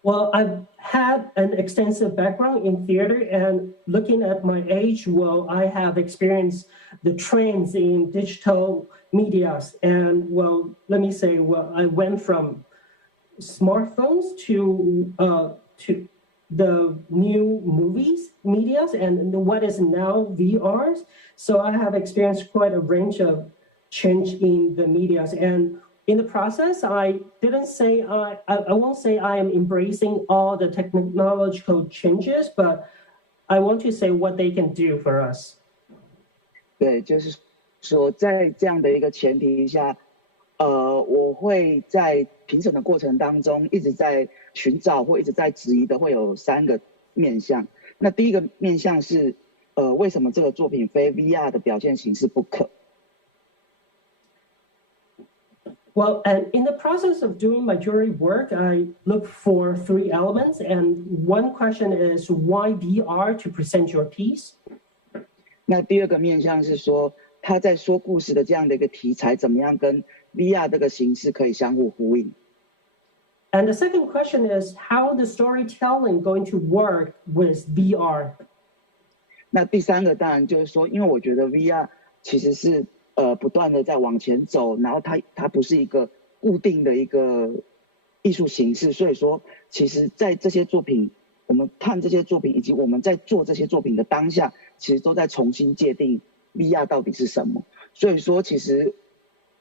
Well, I've had an extensive background in theater, and looking at my age, well, I have experienced the trends in digital medias. And well, let me say, well, I went from smartphones to the new movies, medias, and what is now VRs. So I have experienced quite a range of change in the medias. And in the process, I won't say I am embracing all the technological changes, but I want to say what they can do for us. 对，就是说在这样的一个前提下，我会在评审的过程当中一直在寻找或一直在质疑的会有3个面向。那第一个面向是，为什么这个作品非 VR 的表现形式不可？ Well, and in the process of doing my jury work, I look for 3 elements, and one question is why VR to present your piece? 那第2个面向是说，他在说故事的这样的一个题材，怎么样跟 VR 这个形式可以相互呼应？ And the second question is how the storytelling going to work with VR? 那第3个当然就是说，因为我觉得 VR 其实是不断的在往前走，然后它不是一个固定的一个艺术形式，所以说其实在这些作品，我们看这些作品以及我们在做这些作品的当下，其实都在重新界定 VR 到底是什么。所以说其实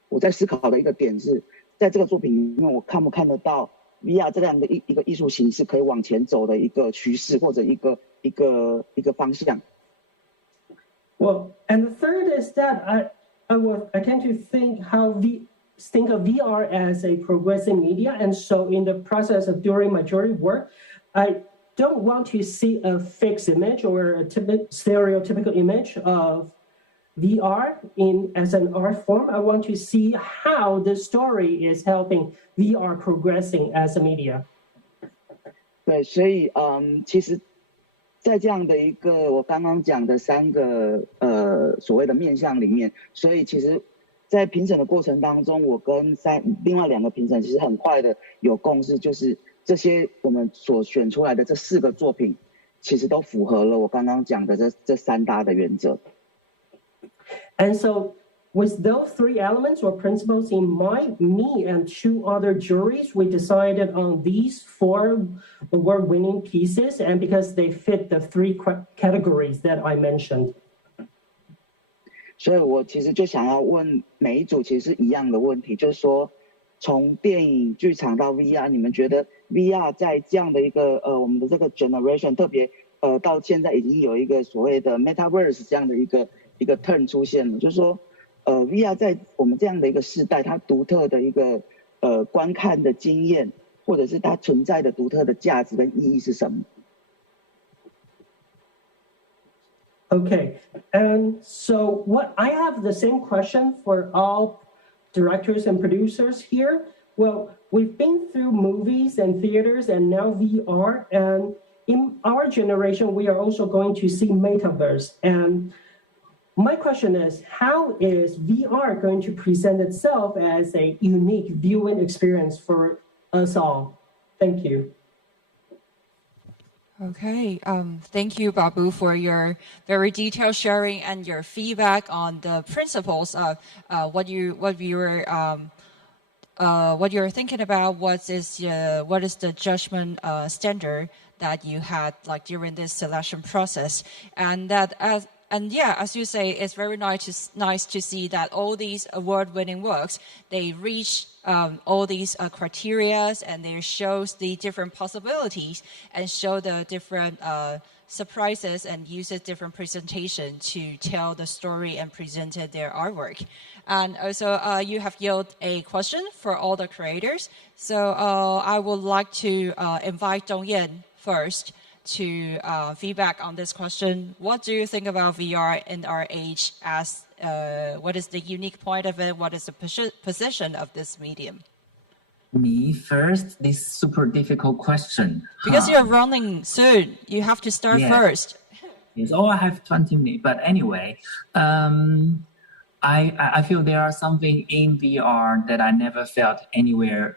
我在思考的一个点是，在这个作品里面我看不看得到 VR 这样的一个艺术形式可以往前走的一个趋势或者一个方向。 Well, and the third is that I tend to think think of VR as a progressive media, and so in the process of doing my jury work, I don't want to see a fixed image or a stereotypical image of VR as an art form. I want to see how the story is helping VR progressing as a media. 对，所以其实。 在这样的一个我刚刚讲的3个所谓的面向里面，所以其实，在评审的过程当中，我跟另外2个评审其实很快的有共识，就是这些我们所选出来的这4个作品，其实都符合了我刚刚讲的这3大的原则。And so, with those 3 elements or principles in mind, me and 2 other juries, we decided on these 4 award-winning pieces, and because they fit the 3 categories that I mentioned. 所以我其实就想要问每一组其实是一样的问题，就是说，从电影、剧场到 VR， 你们觉得 VR 在这样的一个我们的这个 generation， 特别到现在已经有一个所谓的 metaverse 这样的一个 term 出现了，就是说。 VR 在我们这样的一个世代，它独特的一个观看的经验，或者是它存在的独特的价值跟意义是什么 Okay, and so what I have the same question for all directors and producers here. Well, we've been through movies and theaters and now VR, and in our generation, we are also going to see metaverse. And my question is, how is VR going to present itself as a unique viewing experience for us all? Thank you. Okay, thank you, Babu, for your very detailed sharing and your feedback on the principles of what you're thinking about. What is the judgment standard that you had like during this selection process, and that as you say, it's very nice to see that all these award-winning works, they reach all these criteria, and they shows the different possibilities and show the different surprises and uses different presentation to tell the story and presented their artwork. And also, you have yielded a question for all the creators. So I would like to invite Tung-Yen first to feedback on this question. What do you think about VR in our age? As what is the unique point of it? What is the position of this medium? Me first? This super difficult question. Because you're running soon, you have to start first. Yes. Oh, I have 20 minutes. But anyway, I feel there are something in VR that I never felt anywhere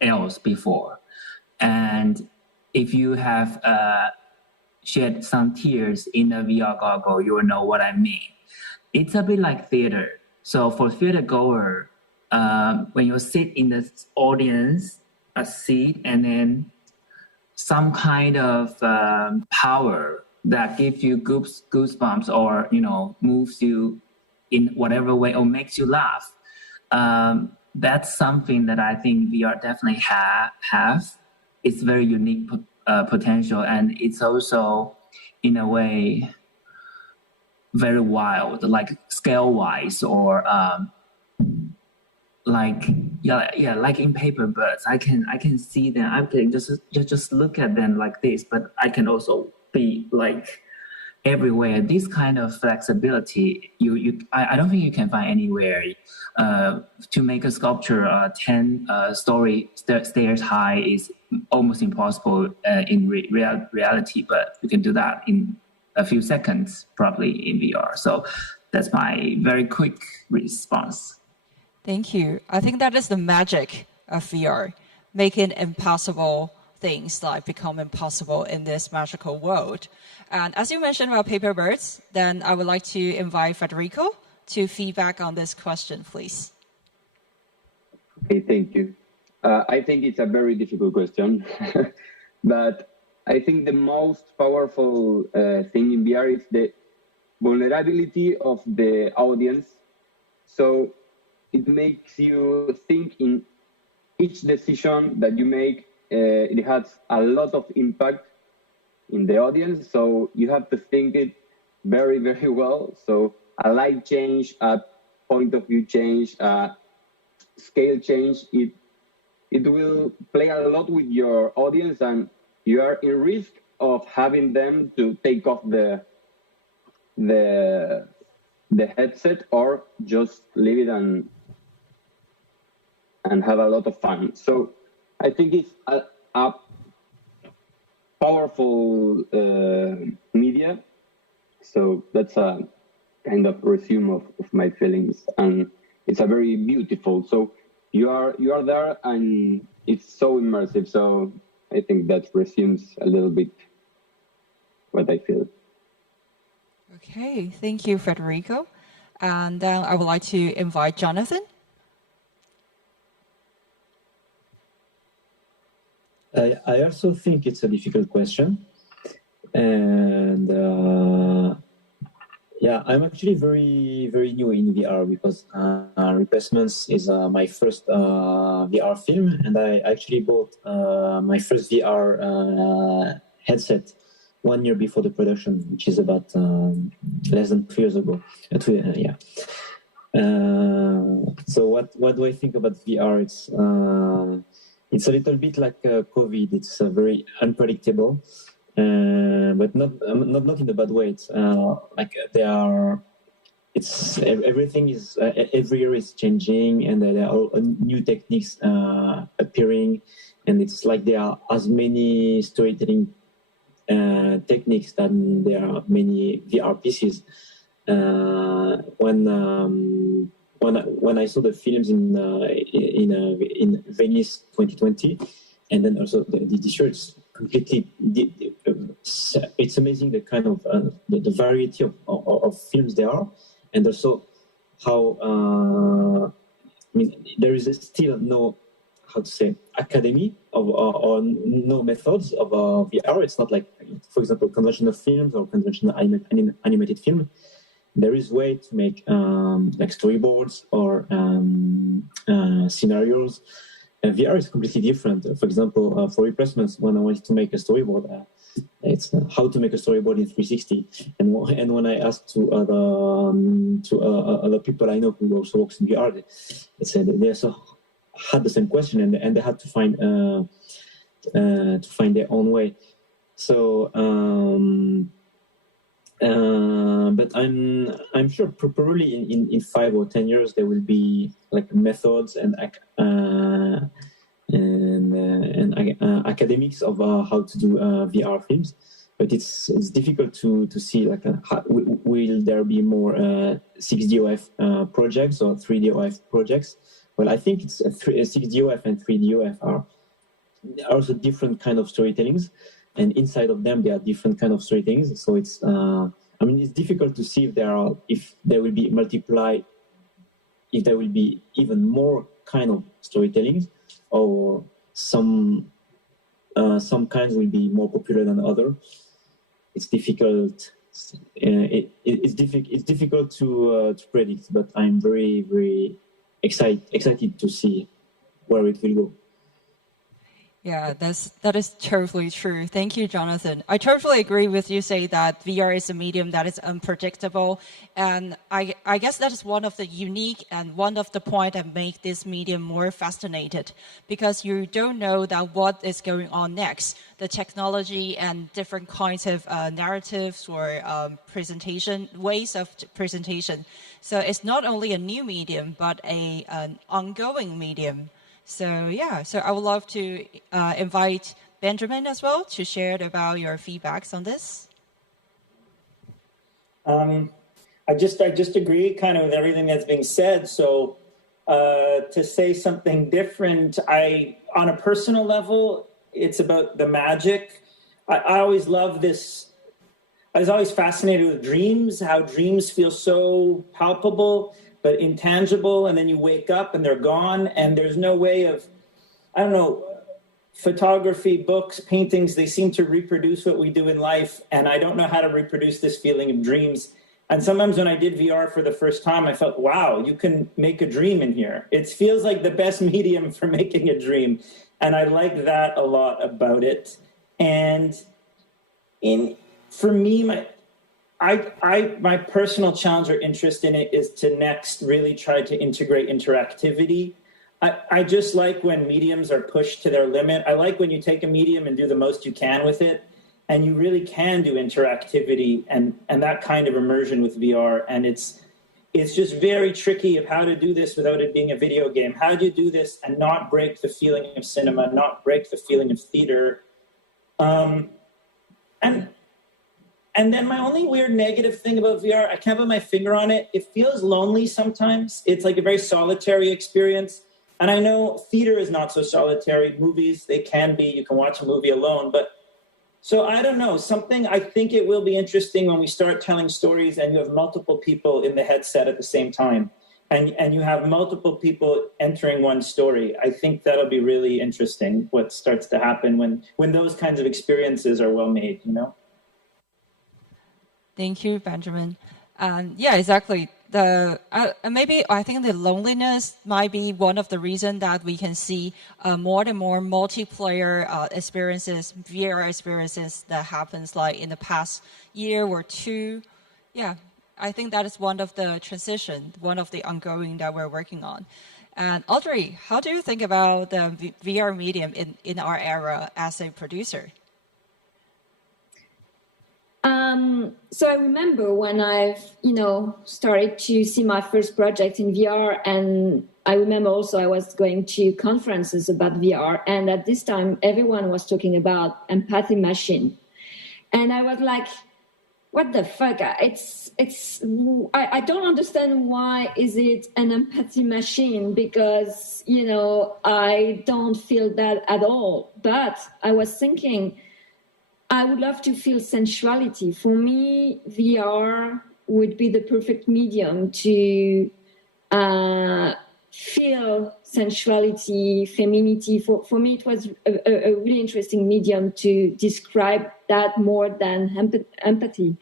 else before, and if you have shed some tears in a VR goggle, you will know what I mean. It's a bit like theater. So for theater goer, when you sit in the audience, a seat, and then some kind of power that gives you goosebumps or moves you in whatever way or makes you laugh. that's something that I think VR definitely have. It's very unique potential, and it's also, in a way, very wild, like scale-wise, or like in paper birds. I can see them. I can just look at them like this, but I can also be like everywhere. This kind of flexibility, I don't think you can find anywhere. To make a sculpture 10 story stairs high is almost impossible in reality, but you can do that in a few seconds, probably in VR. So that's my very quick response. Thank you. I think that is the magic of VR, making impossible things like become impossible in this magical world. And as you mentioned about paper birds, then I would like to invite Federico to feedback on this question, please. Okay, thank you. I think it's a very difficult question, but I think the most powerful thing in VR is the vulnerability of the audience. So it makes you think in each decision that you make. It has a lot of impact in the audience, so you have to think it very, very well. So a light change, a point of view change, a scale change, it will play a lot with your audience, and you are in risk of having them to take off the headset or just leave it and have a lot of fun. So I think it's a powerful media. So that's a kind of resume of my feelings, and it's a very beautiful. So you are there, and it's so immersive. So I think that resumes a little bit what I feel. Okay, thank you, Federico. And then I would like to invite Jonathan. I also think it's a difficult question. And yeah, I'm actually very, very new in VR because Replacements is my first VR film, and I actually bought my first VR headset 1 year before the production, which is about less than 2 years ago. Yeah. So what do I think about VR? It's a little bit like COVID. It's very unpredictable. But not in a bad way. It's like everything is every year is changing, and there are new techniques appearing, and it's like there are as many storytelling techniques than there are many VR pieces. When I saw the films in Venice 2020, and then also this year, it's completely. It's amazing the kind of the variety of films there are, and also how I mean there is still no academy or no methods of VR. It's not like, for example, conventional films or conventional animated film. There is way to make like storyboards or scenarios. VR is completely different. For example, for Replacements, when I wanted to make a storyboard, it's how to make a storyboard in 360. And when I asked to other people I know who also works in VR, they said they also had the same question, and they had to find their own way. So, but I'm sure probably in 5 or 10 years there will be like methods and academics of how to do VR films. But it's difficult to see like will there be more 6DOF projects or 3DOF projects? Well, I think it's 6DOF and 3DOF are also different kind of storytellings, and inside of them there are different kind of storytellings. So it's it's difficult to see if there will be if there will be even more kind of storytellings, or some kinds will be more popular than others. It's difficult. It's difficult to predict, but I'm very, very excited to see where it will go. Yeah, that is totally true. Thank you, Jonathan. I totally agree with you say that VR is a medium that is unpredictable. And I guess that is one of the unique and one of the point that make this medium more fascinated, because you don't know that what is going on next. The technology and different kinds of narratives or presentation, ways of presentation. So it's not only a new medium, but an ongoing medium. So yeah, so I would love to invite Benjamin as well to share about your feedbacks on this. I just agree kind of with everything that's being said. So to say something different, on a personal level, it's about the magic. I always love this. I was always fascinated with dreams, how dreams feel so palpable but intangible, and then you wake up and they're gone, and there's no way of, I don't know, photography, books, paintings, they seem to reproduce what we do in life, and I don't know how to reproduce this feeling of dreams. And sometimes when I did VR for the first time, I felt, wow, you can make a dream in here. It feels like the best medium for making a dream, and I like that a lot about it. And for me, my personal challenge or interest in it is to next really try to integrate interactivity. I just like when mediums are pushed to their limit. I like when you take a medium and do the most you can with it, and you really can do interactivity and that kind of immersion with VR. And it's just very tricky of how to do this without it being a video game. How do you do this and not break the feeling of cinema, not break the feeling of theater? And then my only weird negative thing about VR, I can't put my finger on it. It feels lonely sometimes. It's like a very solitary experience. And I know theater is not so solitary. Movies, they can be. You can watch a movie alone. But so I don't know. I think it will be interesting when we start telling stories and you have multiple people in the headset at the same time. And you have multiple people entering one story. I think that'll be really interesting what starts to happen when those kinds of experiences are well made, you know? Thank you, Benjamin. Yeah, exactly. Maybe I think the loneliness might be one of the reasons that we can see more and more multiplayer experiences, VR experiences that happens like in the past year or two. Yeah, I think that is one of the transition, one of the ongoing that we're working on. And Audrey, how do you think about the VR medium in our era as a producer? So I remember when I've, started to see my first project in VR, and I remember also I was going to conferences about VR, and at this time everyone was talking about empathy machine, and I was like, what the fuck? I don't understand why is it an empathy machine, because I don't feel that at all. But I was thinking, I would love to feel sensuality. For me, VR would be the perfect medium to feel sensuality, femininity. For me, it was a really interesting medium to describe that more than empathy.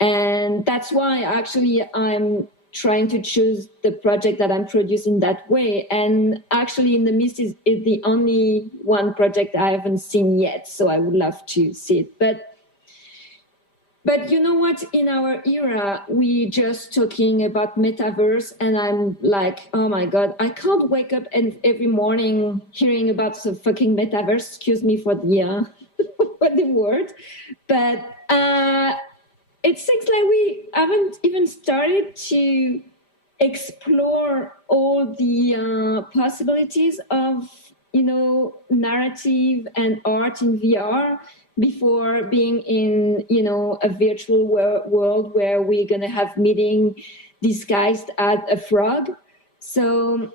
And that's why actually I'm trying to choose the project that I'm producing that way. And actually In the Mist is the only one project I haven't seen yet, so I would love to see it. But you know what? In our era, we just talking about metaverse, and I'm like, oh my God, I can't wake up and every morning hearing about the fucking metaverse. Excuse me for the for the word, but it seems like we haven't even started to explore all the possibilities of, narrative and art in VR before being in, a virtual world where we're going to have meeting disguised as a frog. So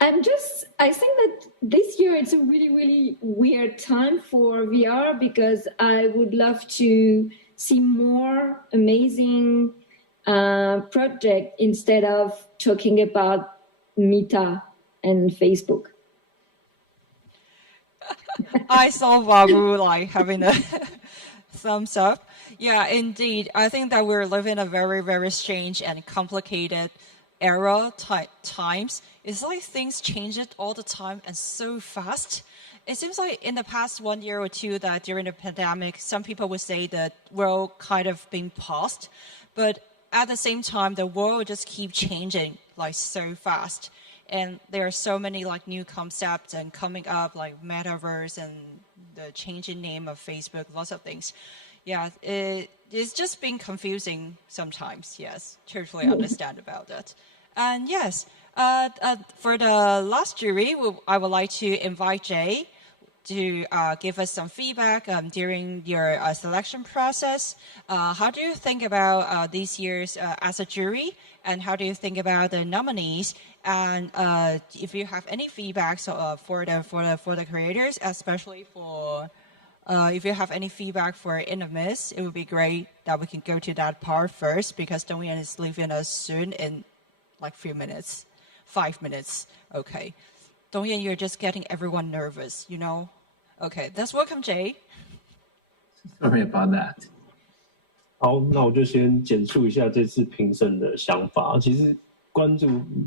I think that this year it's a really, really weird time for VR, because I would love to see more amazing projects instead of talking about Meta and Facebook. I saw Babu having a thumbs up. Yeah, indeed. I think that we're living a very, very strange and complicated era times, it's like things change it all the time and so fast. It seems like in the past 1 year or two that during the pandemic, some people would say that world kind of being paused, but at the same time, the world just keep changing like so fast. And there are so many like new concepts and coming up like metaverse and the changing name of Facebook, lots of things. Yeah, it's just been confusing sometimes. Yes, truthfully understand about that. And yes, for the last jury, I would like to invite Jay to give us some feedback during your selection process. How do you think about these years as a jury, and how do you think about the nominees? And if you have any feedback for the creators, especially for if you have any feedback for In the Mist, it would be great that we can go to that part first, because Tung-Yen is leaving us soon in like 5 minutes. Okay. Tung-Yen, you're just getting everyone nervous, you know? Okay, let's welcome Jay. Sorry about that. 好，那我就先简述一下这次评审的想法。其实关注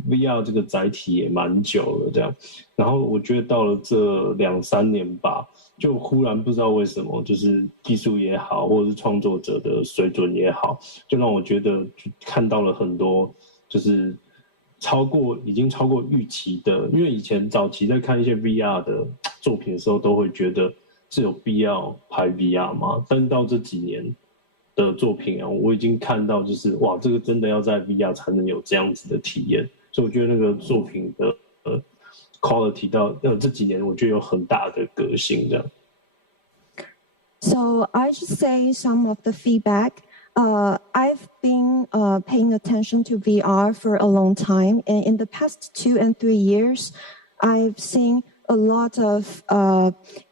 VR 这个载体也蛮久了，这样。然后我觉得到了这2-3年吧，就忽然不知道为什么，就是技术也好，或者是创作者的水准也好，就让我觉得看到了很多，就是已经超过预期的。因为以前早期在看一些 VR 的作品的时候，都会觉得是有必要拍 VR 吗？但到这几年的作品啊，我已经看到就是哇，这个真的要在 VR 才能有这样子的体验。所以我觉得那个作品的quality 到这几年，我觉得有很大的革新这样。So I just say some of the feedback. I've been paying attention to VR for a long time, and in the past 2 and 3 years, I've seen a lot of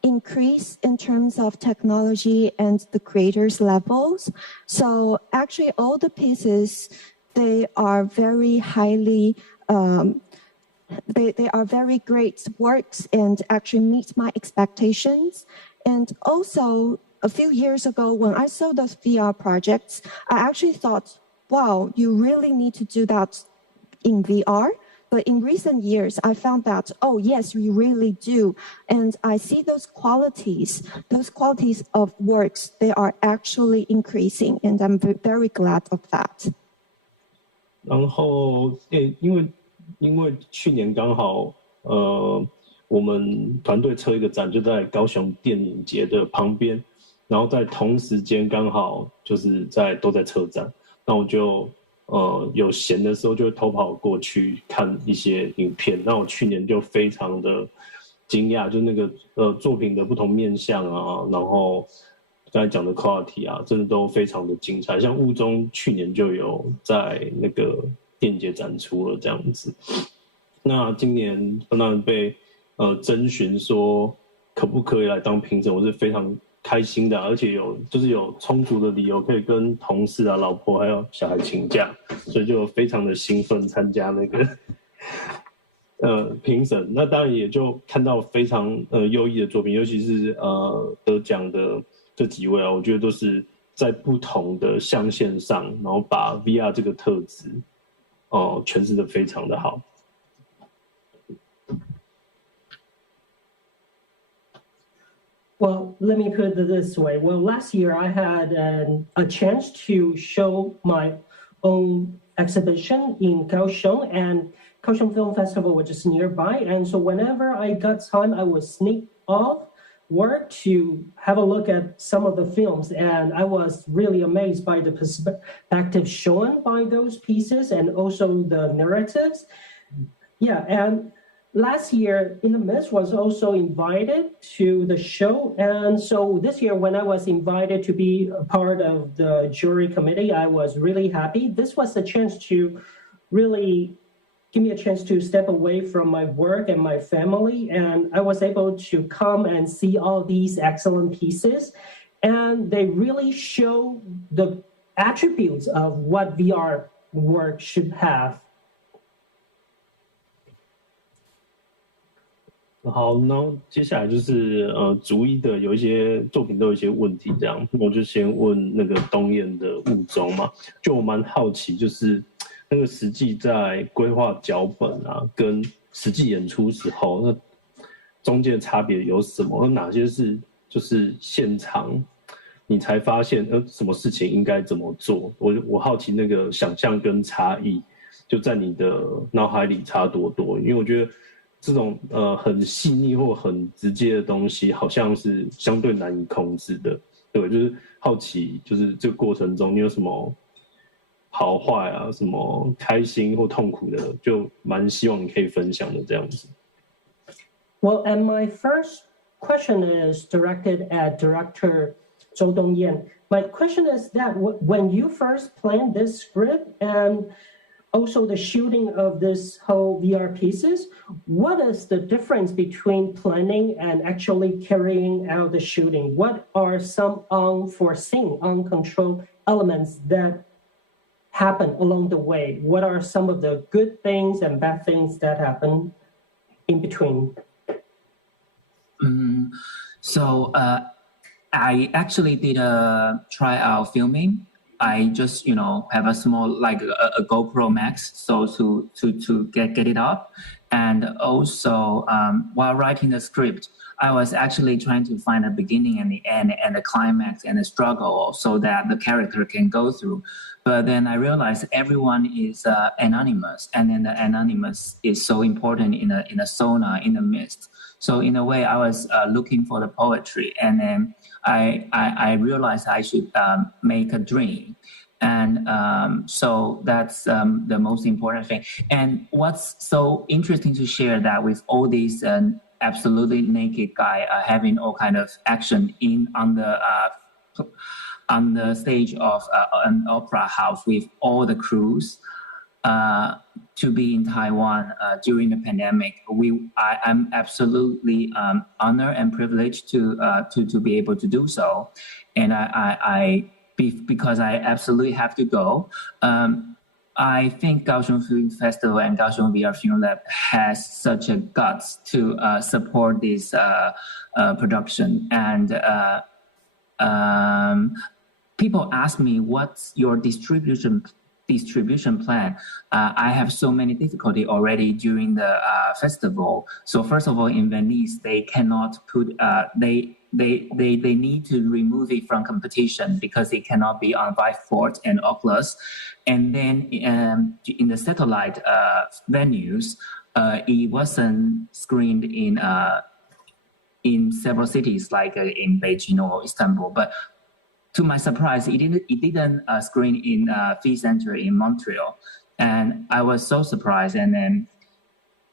increase in terms of technology and the creators' levels. So actually, all the pieces, they are very highly, they are very great works and actually meet my expectations. And also, a few years ago, when I saw those VR projects, I actually thought, wow, you really need to do that in VR. But in recent years, I found that, oh, yes, we really do. And I see those qualities of works, they are actually increasing. And I'm very glad of that. 然后，因为去年刚好，我们团队策一个展，就在高雄电影节的旁边。然后在同时间刚好就是都在车站，那我就有闲的时候就会偷跑过去看一些影片。那我去年就非常的惊讶，就那个作品的不同面向啊，然后刚才讲的 quality 啊，真的都非常的精彩。像雾中去年就有在那个电影节展出了这样子。那今年当然被征询说可不可以来当评审，我是非常开心的，而且有充足的理由可以跟同事啊、老婆还有小孩请假，所以就非常的兴奋参加那个评审。那当然也就看到非常优异的作品，尤其是得奖的这几位啊，我觉得都是在不同的象限上，然后把 VR 这个特质诠释得非常的好。Well, let me put it this way. Well, last year I had a chance to show my own exhibition in Kaohsiung, and Kaohsiung Film Festival was just nearby. And so whenever I got time, I would sneak off work to have a look at some of the films. And I was really amazed by the perspective shown by those pieces and also the narratives. Yeah, and last year, In the Mist was also invited to the show. And so this year, when I was invited to be a part of the jury committee, I was really happy. This was a chance to really give me a chance to step away from my work and my family. And I was able to come and see all these excellent pieces. And they really show the attributes of what VR work should have. 好，然后接下来就是逐一的有一些作品都有一些问题，这样我就先问那个东燕的雾中嘛，就我蛮好奇，就是那个实际在规划脚本啊，跟实际演出时候，那中间的差别有什么？哪些是就是现场你才发现，什么事情应该怎么做？我好奇那个想象跟差异，就在你的脑海里差多多？因为我觉得这种很细腻或很直接的东西，好像是相对难以控制的。对，就是好奇，就是这个过程中你有什么好坏啊，什么开心或痛苦的，就蛮希望你可以分享的这样子。Well, and my first question is directed at Director CHOU Tung-Yen. My question is that when you first planned this script and also the shooting of this whole VR pieces, what is the difference between planning and actually carrying out the shooting? What are some unforeseen, uncontrolled elements that happen along the way? What are some of the good things and bad things that happen in between? So I actually did a tryout filming. I just have a small like a GoPro Max, so to get it up, and also while writing the script, I was actually trying to find a beginning and the end and the climax and the struggle so that the character can go through. But then I realized everyone is anonymous, and then the anonymous is so important in a sauna in the mist. So in a way, I was looking for the poetry, and then I realized I should make a dream. And so that's the most important thing. And what's so interesting to share that with all these absolutely naked guy having all kind of action on the stage of an opera house with all the crews, to be in Taiwan during the pandemic, I'm absolutely honored and privileged to be able to do so, and because I absolutely have to go. I think Kaohsiung Film Festival and Kaohsiung VR Film Lab has such a guts to support this production, and people ask me, what's your distribution plan? I have so many difficulty already during the festival. So first of all, in Venice, they cannot put they need to remove it from competition because it cannot be on Viveport and Oculus. And then in the satellite venues, it wasn't screened in several cities like in Beijing or Istanbul, but to my surprise, it didn't screen in Phi Center in Montreal, and I was so surprised. And then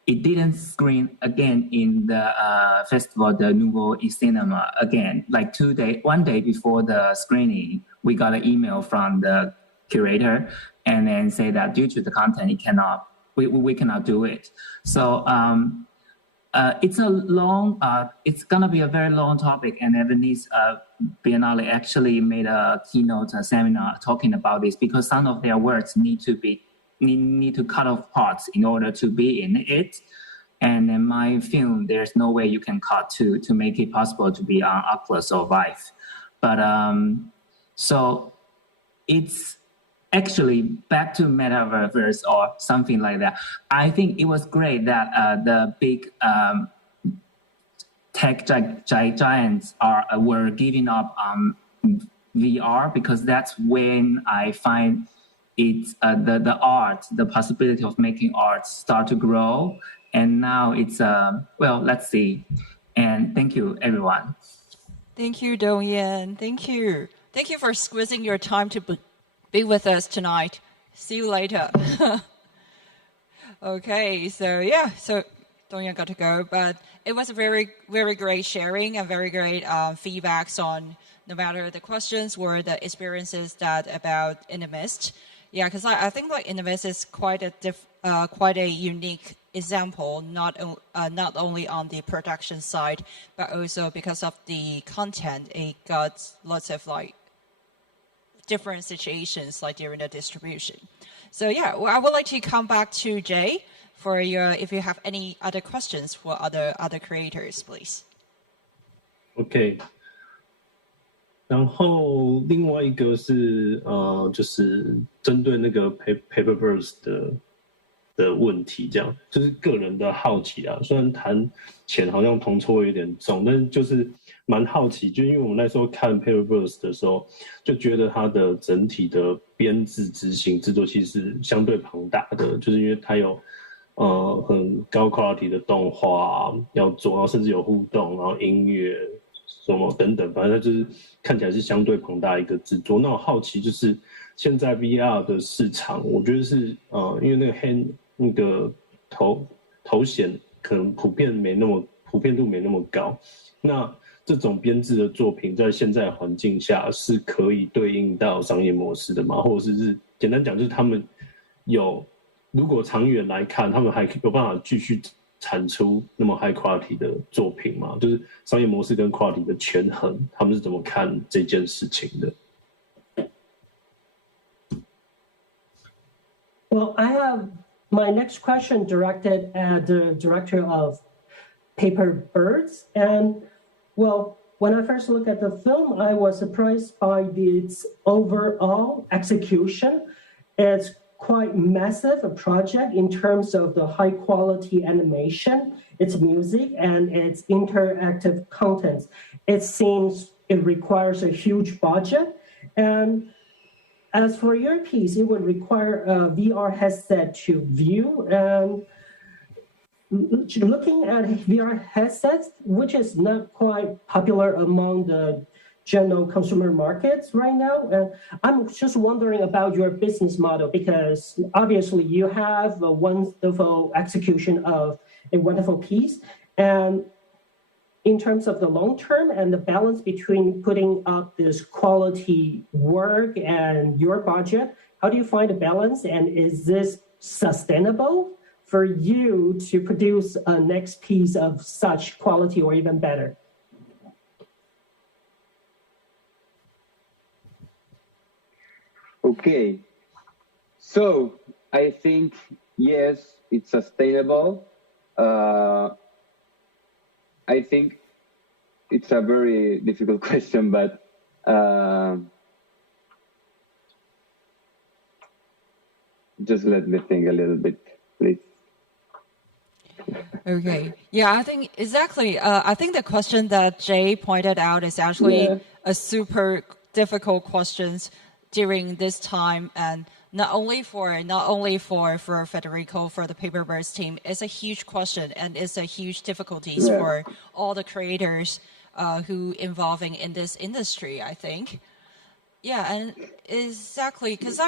it didn't screen again in the festival, the Nouveau Cinema again. Like 1 day before the screening, we got an email from the curator, and then say that due to the content, we cannot do it. So. It's gonna be a very long topic, and Venice Biennale actually made a keynote seminar talking about this because some of their works need to cut off parts in order to be in it. And in my film, there's no way you can cut to make it possible to be on Oculus or Vive. But so it's actually back to metaverse or something like that. I think it was great that the big tech giants were giving up VR, because that's when I find it's the art, the possibility of making art start to grow. And now it's well, let's see. And thank you, everyone. Thank you, Dong-Yen. Thank you for squeezing your time to be with us tonight. See you later. Okay, so Dong-Yen got to go, but it was a very, very great sharing and very great feedbacks on no matter the questions or the experiences that about In the Mist. Yeah, because I think like In the Mist is quite a unique example, not only on the production side, but also because of the content. It got lots of like different situations like during the distribution. So yeah, well, I would like to come back to Jay for if you have any other questions for other creators, please. OK，然后另外一个是就是针对那个 Paper Birds 的问题，这样就是个人的好奇啊。虽然谈钱好像铜臭味有点重，但是就是蛮好奇，就因为我们那时候看 Paper Birds 的时候，就觉得它的整体的编制、执行、制作其实是相对庞大的，就是因为它有很高 quality 的动画要做，然后甚至有互动，然后音乐什么等等，反正就是看起来是相对庞大一个制作。那我好奇就是现在 VR 的市场，我觉得是因为那个头显可能普遍度没那么高，那这种编制的作品在现在环境下是可以对应到商业模式的吗？或者是简单讲，就是他们如果长远来看，他们还有办法继续产出那么 high quality 的作品吗？就是商业模式跟 quality 的权衡，他们是怎么看这件事情的？ Well, I have my next question directed at the director of Paper Birds. And, well, when I first looked at the film, I was surprised by its overall execution. It's quite massive a project in terms of the high quality animation, its music, and its interactive content. It seems it requires a huge budget. And as for your piece, it would require a VR headset to view. And looking at VR headsets, which is not quite popular among the general consumer markets right now. And I'm just wondering about your business model, because obviously you have a wonderful execution of a wonderful piece. And in terms of the long term and the balance between putting up this quality work and your budget, how do you find a balance? And is this sustainable for you to produce a next piece of such quality or even better? Okay, so I think, yes, it's sustainable. I think it's a very difficult question, but just let me think a little bit, please. Okay. Yeah, I think exactly. I think the question that Jay pointed out is actually a super difficult question during this time, and not only for Federico, for the Paper Birds team, it's a huge question, and it's a huge difficulties for all the creators who involving in this industry, I think. Yeah, and exactly, because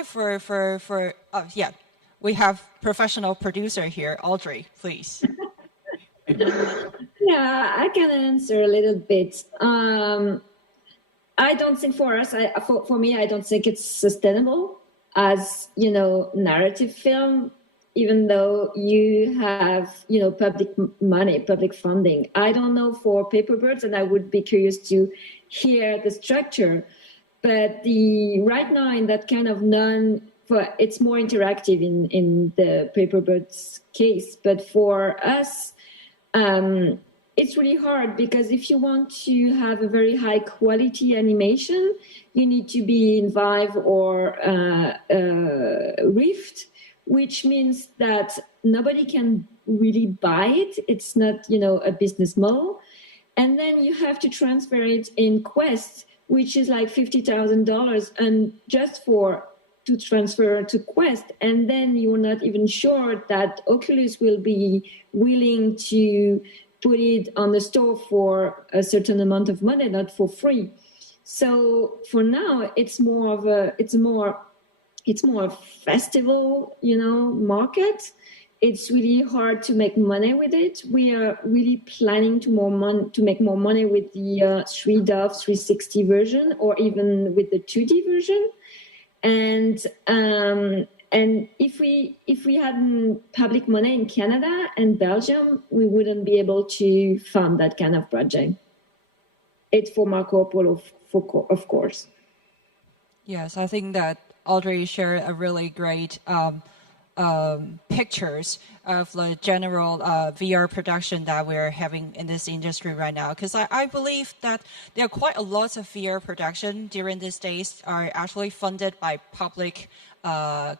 we have professional producer here, Audrey, please. Yeah, I can answer a little bit. I don't think for us, for me, I don't think it's sustainable as, narrative film, even though you have, public money, public funding. I don't know for Paper Birds, and I would be curious to hear the structure. But right now in that kind of it's more interactive in the Paper Birds case. But for us, it's really hard, because if you want to have a very high quality animation, you need to be in Vive or Rift, which means that nobody can really buy it. It's not, a business model. And then you have to transfer it in Quest, which is like $50,000, and just to transfer to Quest. And then you're not even sure that Oculus will be willing to put it on the store for a certain amount of money, not for free. So for now, it's more a festival, market. It's really hard to make money with it. We are really planning to make more money with the 3DOF 360 version, or even with the 2D version. And if we had public money in Canada and Belgium, we wouldn't be able to fund that kind of project. It's for Marco Polo, of course. Yes, I think that Audrey shared a really great pictures of the general VR production that we're having in this industry right now. Because I believe that there are quite a lot of VR production during these days are actually funded by public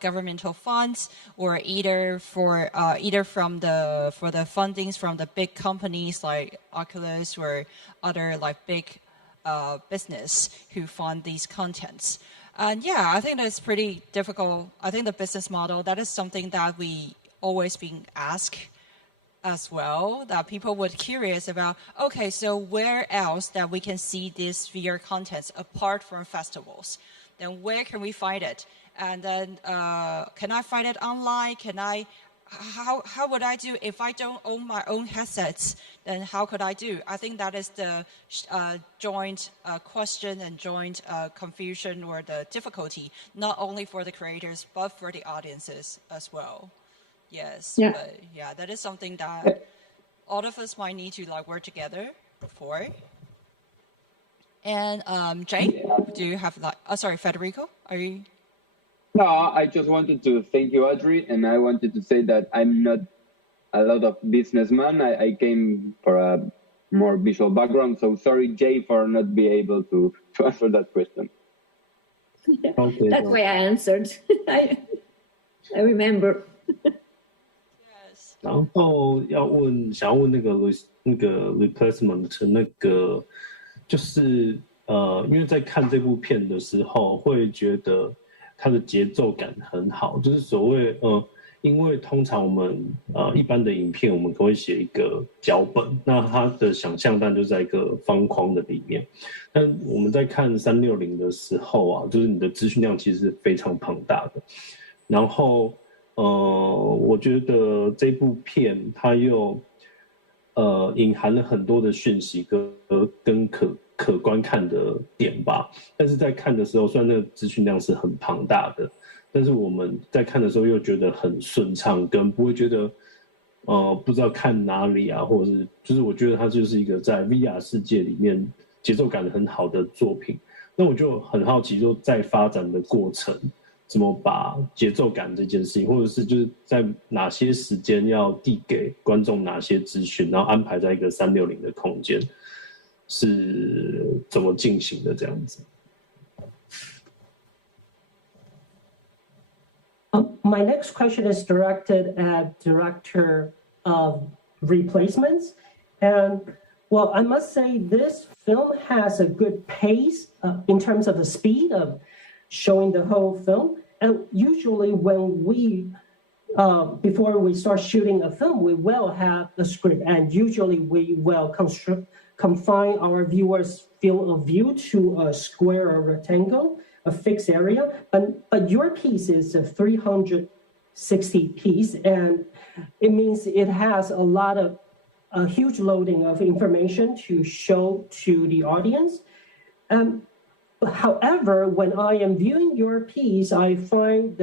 governmental funds, or either from the fundings from the big companies like Oculus or other like big business who fund these contents. And yeah, I think that's pretty difficult. I think the business model, that is something that we always been asked as well, that people were curious about, okay, so where else that we can see these VR contents apart from festivals? Then where can we find it? And then can I find it online? How would I do if I don't own my own headsets? Then how could I do? I think that is the joint question and joint confusion or the difficulty, not only for the creators, but for the audiences as well. Yes, yeah. But yeah, that is something that all of us might need to like work together for. And Jay, do you have like, sorry, Federico, are you? No, I just wanted to thank you, Audrey, and I wanted to say that I'm not a lot of businessman. I came for a more visual background, so sorry, Jay, for not being able to answer that question. Okay. That's why I answered. I remember. Yes. 然后想要问那个 replacement 那个，就是因为在看这部片的时候，会觉得它的节奏感很好，就是所谓因为通常我们一般的影片我们都会写一个脚本，那它的想象当然就在一个方框的里面。但我们在看360的时候啊，就是你的资讯量其实是非常庞大的。然后我觉得这部片它又隐含了很多的讯息跟可观看的点吧，但是在看的时候，虽然那个资讯量是很庞大的，但是我们在看的时候又觉得很顺畅，跟不会觉得不知道看哪里啊，或者是就是我觉得它就是一个在 VR 世界里面节奏感很好的作品。那我就很好奇，就在发展的过程，怎么把节奏感这件事情，或者是就是在哪些时间要递给观众哪些资讯，然后安排在一个360的空间。是怎么进行的这样子？ My next question is directed at director of replacements, and well, I must say this film has a good pace in terms of the speed of showing the whole film. And usually, when we before we start shooting a film, we will have a script, and usually we will confine our viewers' field of view to a square or rectangle, a fixed area. But your piece is a 360 piece, and it means it has a huge loading of information to show to the audience. However, when I am viewing your piece, I find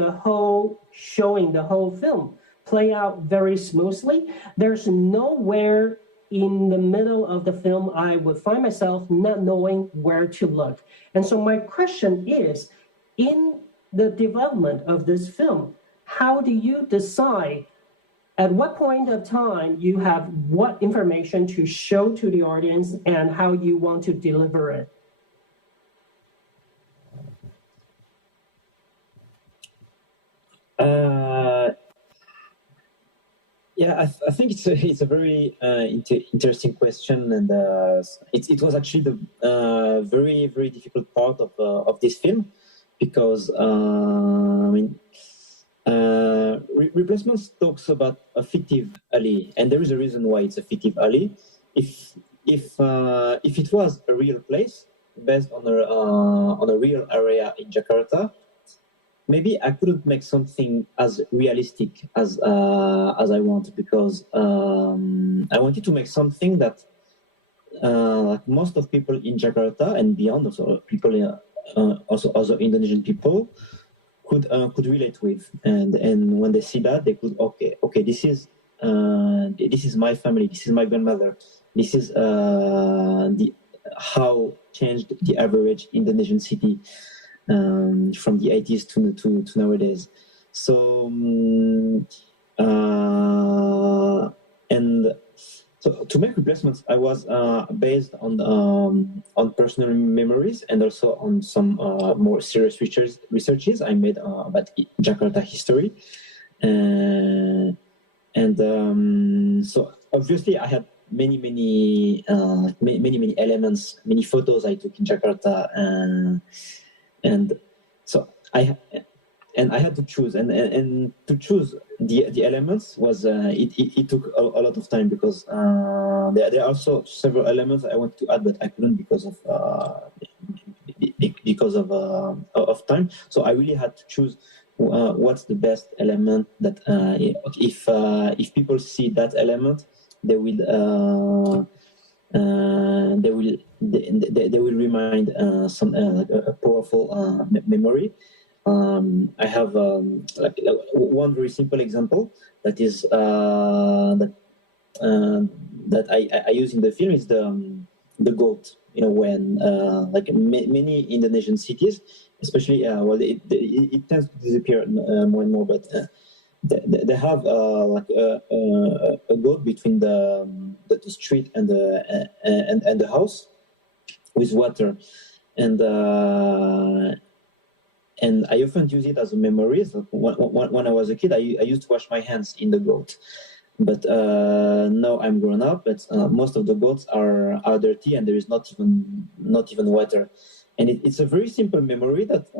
showing the whole film play out very smoothly. There's nowhere in the middle of the film I would find myself not knowing where to look. And so my question is, in the development of this film, how do you decide at what point of time you have what information to show to the audience and how you want to deliver it? Yeah, I think it's a very interesting question, and it was actually the very, very difficult part of this film, because Replacements talks about a fictive alley, and there is a reason why it's a fictive alley. If it was a real place based on a real area in Jakarta, maybe I couldn't make something as realistic as I want, because I wanted to make something that like most of people in Jakarta and beyond, also people also other Indonesian people could relate with, and when they see that, they could okay this is my family, this is my grandmother, this is how changed the average Indonesian city from the 80s to nowadays. So and so to make replacements, I was based on personal memories and also on some more serious researches I made about Jakarta history. So obviously I had many elements, many photos I took in Jakarta, and so I had to choose, and to choose the elements was it took a lot of time, because there are also several elements I wanted to add, but I couldn't because of time. So I really had to choose what's the best element that if people see that element, they will remind some like a powerful memory. I have like one very simple example that is that I use in the film is the goat. You know, when like many Indonesian cities, especially it tends to disappear more and more, but they have like a goat between the street and the house with water, and I often use it as a memory. So when I was a kid, I used to wash my hands in the goat, but now I'm grown up. But most of the goats are dirty, and there is not even water. And it's a very simple memory that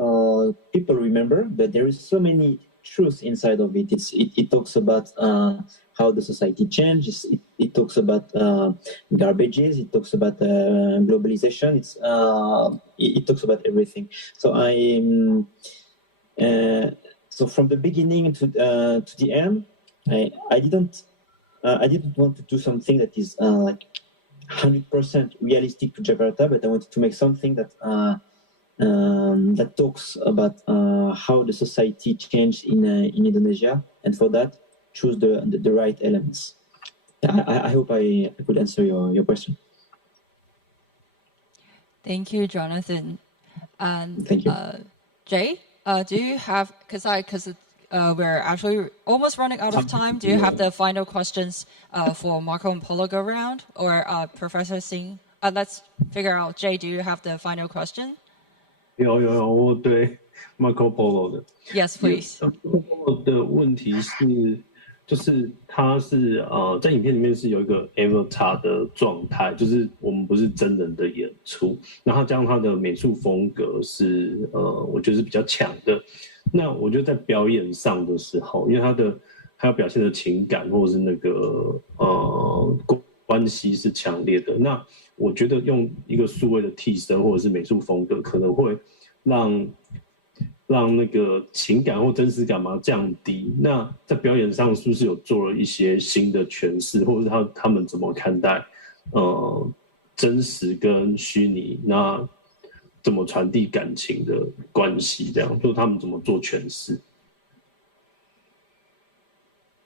people remember, but there is so many truths inside of it. It talks about how the society changes. It talks about garbages. It talks about globalization. It talks about everything. So so from the beginning to the end, I didn't want to do something that is like 100% realistic to Jakarta, but I wanted to make something that that talks about how the society changed in Indonesia, and for that, choose the right elements. I hope I could answer your question. Thank you, Jonathan. And thank you, Jay. Do you have because we're actually almost running out of time. Do you have the final questions for Marco and Polo go round, or Professor Singh? Let's figure out. Jay, do you have the final question? 有，我对 Marco Polo 的。Yes, please. Marco Polo 的问题是，就是他是在影片里面是有一个 avatar 的状态，就是我们不是真人的演出，然后加上他的美术风格是我觉得是比较强的。那我觉得在表演上的时候，因为他要表现的情感或者是那个关系是强烈的，那我觉得用一个数位的替身或者是美术风格，可能会让那个情感或真实感嘛降低。那在表演上是不是有做了一些新的诠释，或者是他们怎么看待真实跟虚拟？那怎么传递感情的关系？这样，就是他们怎么做诠释？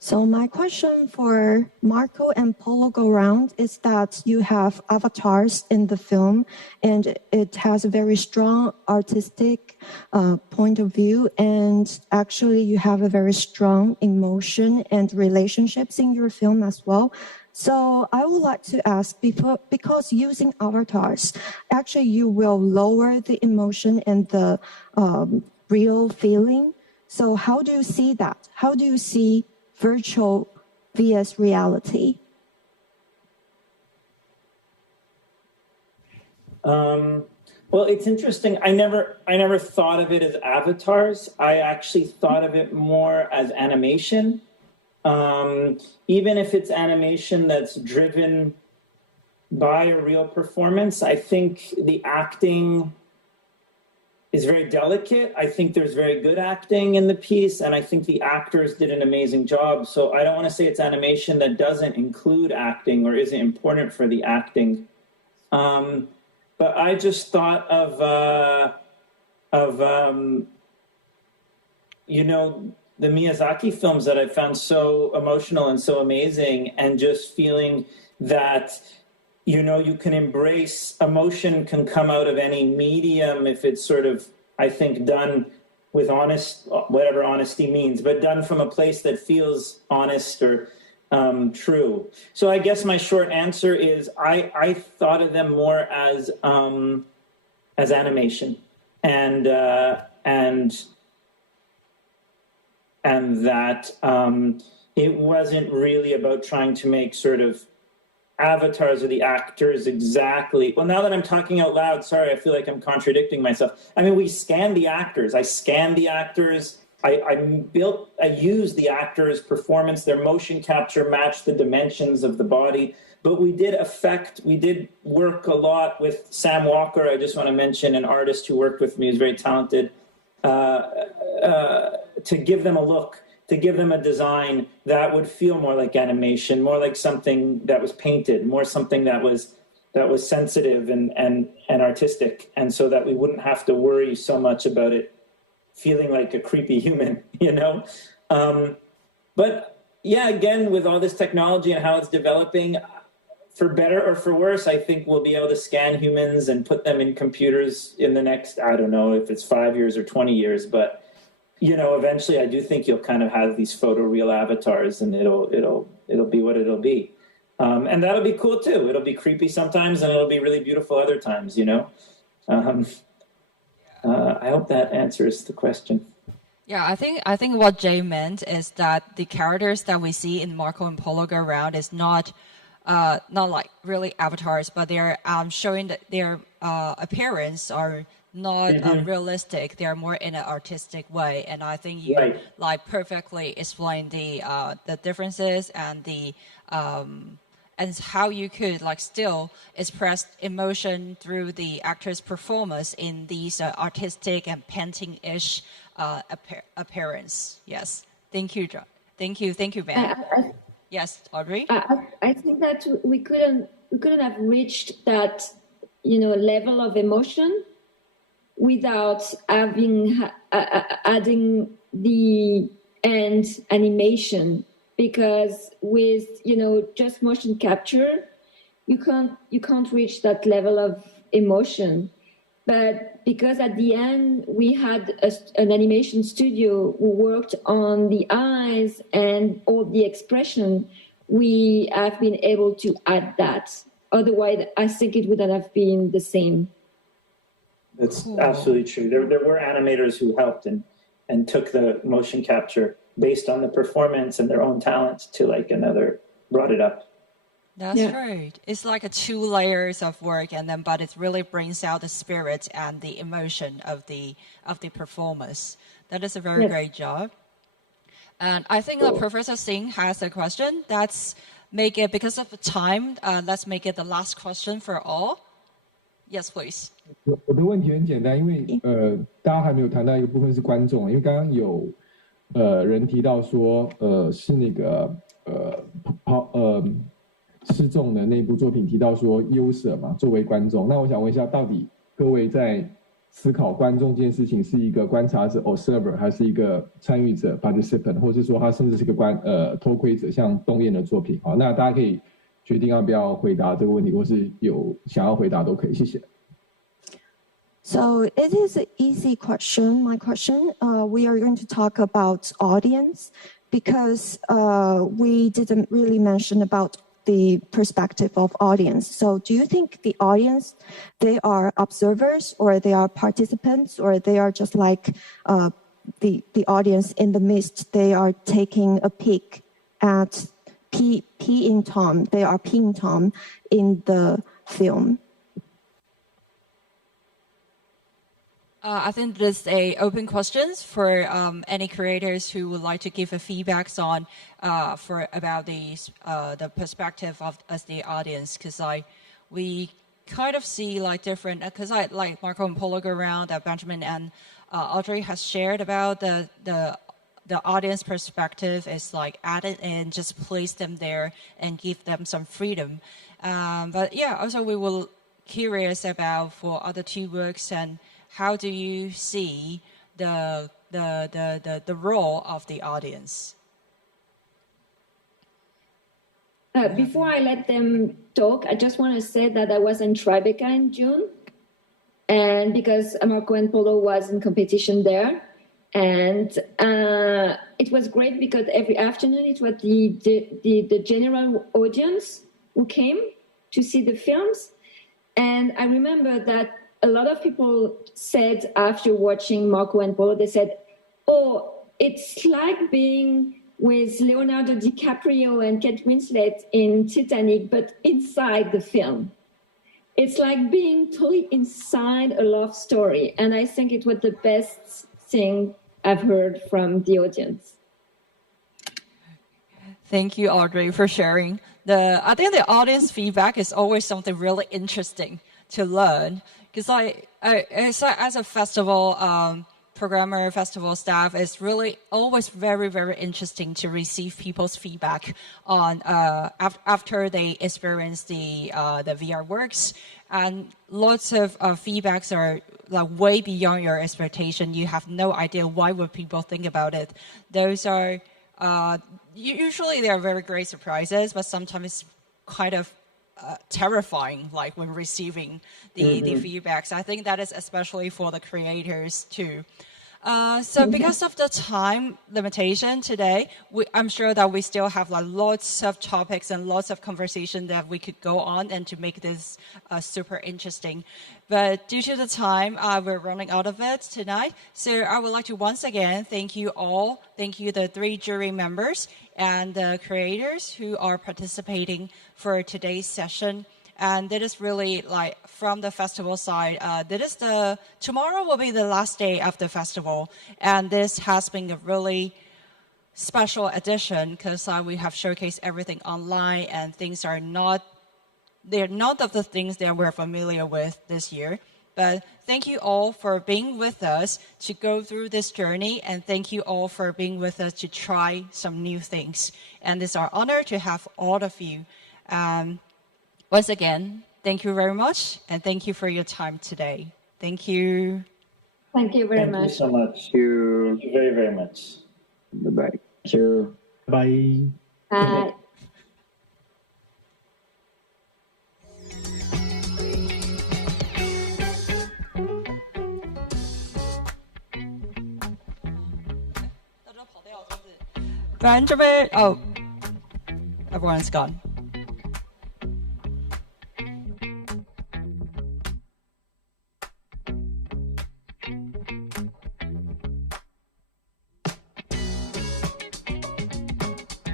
So my question for Marco and Polo go round is that you have avatars in the film, and it has a very strong artistic point of view, and actually you have a very strong emotion and relationships in your film as well. So I would like to ask, because using avatars, actually you will lower the emotion and the real feeling. So how do you see that? How do you see virtual vs reality? Well, it's interesting. I never thought of it as avatars. I actually thought of it more as animation. Even if it's animation that's driven by a real performance, I think the acting is very delicate. I think there's very good acting in the piece, and I think the actors did an amazing job. So I don't want to say it's animation that doesn't include acting or isn't important for the acting. But I just thought of the Miyazaki films that I found so emotional and so amazing, and just feeling that you can embrace emotion, can come out of any medium if it's sort of, I think, done with honest, whatever honesty means, but done from a place that feels honest or true. So I guess my short answer is I thought of them more as animation, and that it wasn't really about trying to make sort of avatars of the actors exactly. Well, now that I'm talking out loud, sorry, I feel like I'm contradicting myself. I mean, we scanned the actors. I scanned the actors. I used the actors' performance, their motion capture matched the dimensions of the body. But we did work a lot with Sam Walker. I just want to mention an artist who worked with me, who's very talented, to give them a look, to give them a design that would feel more like animation, more like something that was painted, more something that was sensitive and artistic, and so that we wouldn't have to worry so much about it feeling like a creepy human, you know? But yeah, again, with all this technology and how it's developing, for better or for worse, I think we'll be able to scan humans and put them in computers in the next, I don't know if it's 5 years or 20 years, but you know, eventually I do think you'll kind of have these photoreal avatars, and it'll be what it'll be. And that'll be cool too. It'll be creepy sometimes, and it'll be really beautiful other times, you know? I hope that answers the question. Yeah, I think what Jay meant is that the characters that we see in Marco and Polo Go Round is not like really avatars, but they're showing that their appearance are not realistic. They're more in an artistic way, and I think you like perfectly explain the differences and the and how you could like still express emotion through the actor's performance in these artistic and painting-ish appearance. Yes, thank you, John. Thank you, Ben. Yes, Audrey. I think that we couldn't have reached that, you know, level of emotion without having adding the end animation, because with, you know, just motion capture, you can't reach that level of emotion. But because at the end we had an animation studio who worked on the eyes and all the expression, we have been able to add that. Otherwise, I think it wouldn't have been the same. That's absolutely true. There were animators who helped and took the motion capture based on the performance and their own talents to like another, brought it up. That's right. It's like 2 layers of work, and then but it really brings out the spirit and the emotion of the performance. That is a very great job. And I think that Professor Singh has a question. Let's make it, because of the time, let's make it the last question for all. Yes, please. 我的问题很简单，因为大家还没有谈到一个部分是观众，因为刚刚有人提到说是那个失重的那部作品提到说优舍嘛，作为观众，那我想问一下，到底各位在思考观众这件事情是一个观察者 observer 还是一个参与者 participant， 或是说他甚至是个偷窥者，像东燕的作品？好，那大家可以决定要不要回答这个问题，或是有想要回答都可以，谢谢。So it is an easy question. My question, we are going to talk about audience because we didn't really mention about the perspective of audience. So do you think the audience, they are observers or they are participants or they are just like the audience in the midst, they are taking a peek at peeing Tom, they are peeing Tom in the film? I think this is a open questions for any creators who would like to give a feedbacks on about the perspective of as the audience, because we kind of see like different, because like Marco and Polo Go Round that Benjamin and Audrey has shared about the audience perspective is like added and just place them there and give them some freedom. But yeah, also we were curious about for other 2 works, and how do you see the role of the audience? Before I let them talk, I just want to say that I was in Tribeca in June, and because Marco and Polo was in competition there, And it was great because every afternoon it was the general audience who came to see the films. And I remember that a lot of people said after watching Marco and Polo, they said, oh, it's like being with Leonardo DiCaprio and Kate Winslet in Titanic, but inside the film. It's like being totally inside a love story. And I think it was the best thing I've heard from the audience. Thank you, Audrey, for sharing. I think the audience feedback is always something really interesting to learn. Because as a festival programmer, festival staff, it's really always very, very interesting to receive people's feedback on after they experience the VR works. And lots of feedbacks are like way beyond your expectation. You have no idea why would people think about it. Those are usually they are very great surprises, but sometimes it's kind of terrifying, like when receiving the feedbacks. I think that is especially for the creators too. So because of the time limitation today, I'm sure that we still have like lots of topics and lots of conversation that we could go on and to make this super interesting. But due to the time, we're running out of it tonight. So I would like to once again thank you all. Thank you the 3 jury members and the creators who are participating for today's session. And that is really like from the festival side, tomorrow will be the last day of the festival. And this has been a really special edition because we have showcased everything online and things are they're not of the things that we're familiar with this year. But thank you all for being with us to go through this journey. And thank you all for being with us to try some new things. And it's our honor to have all of you. Once again, thank you very much, and thank you for your time today. Thank you. Thank you very Thank much. you so much. Thank you. Thank you very, very much. Bye-bye. Thank you. Bye. Bye. Benjamin, everyone's gone.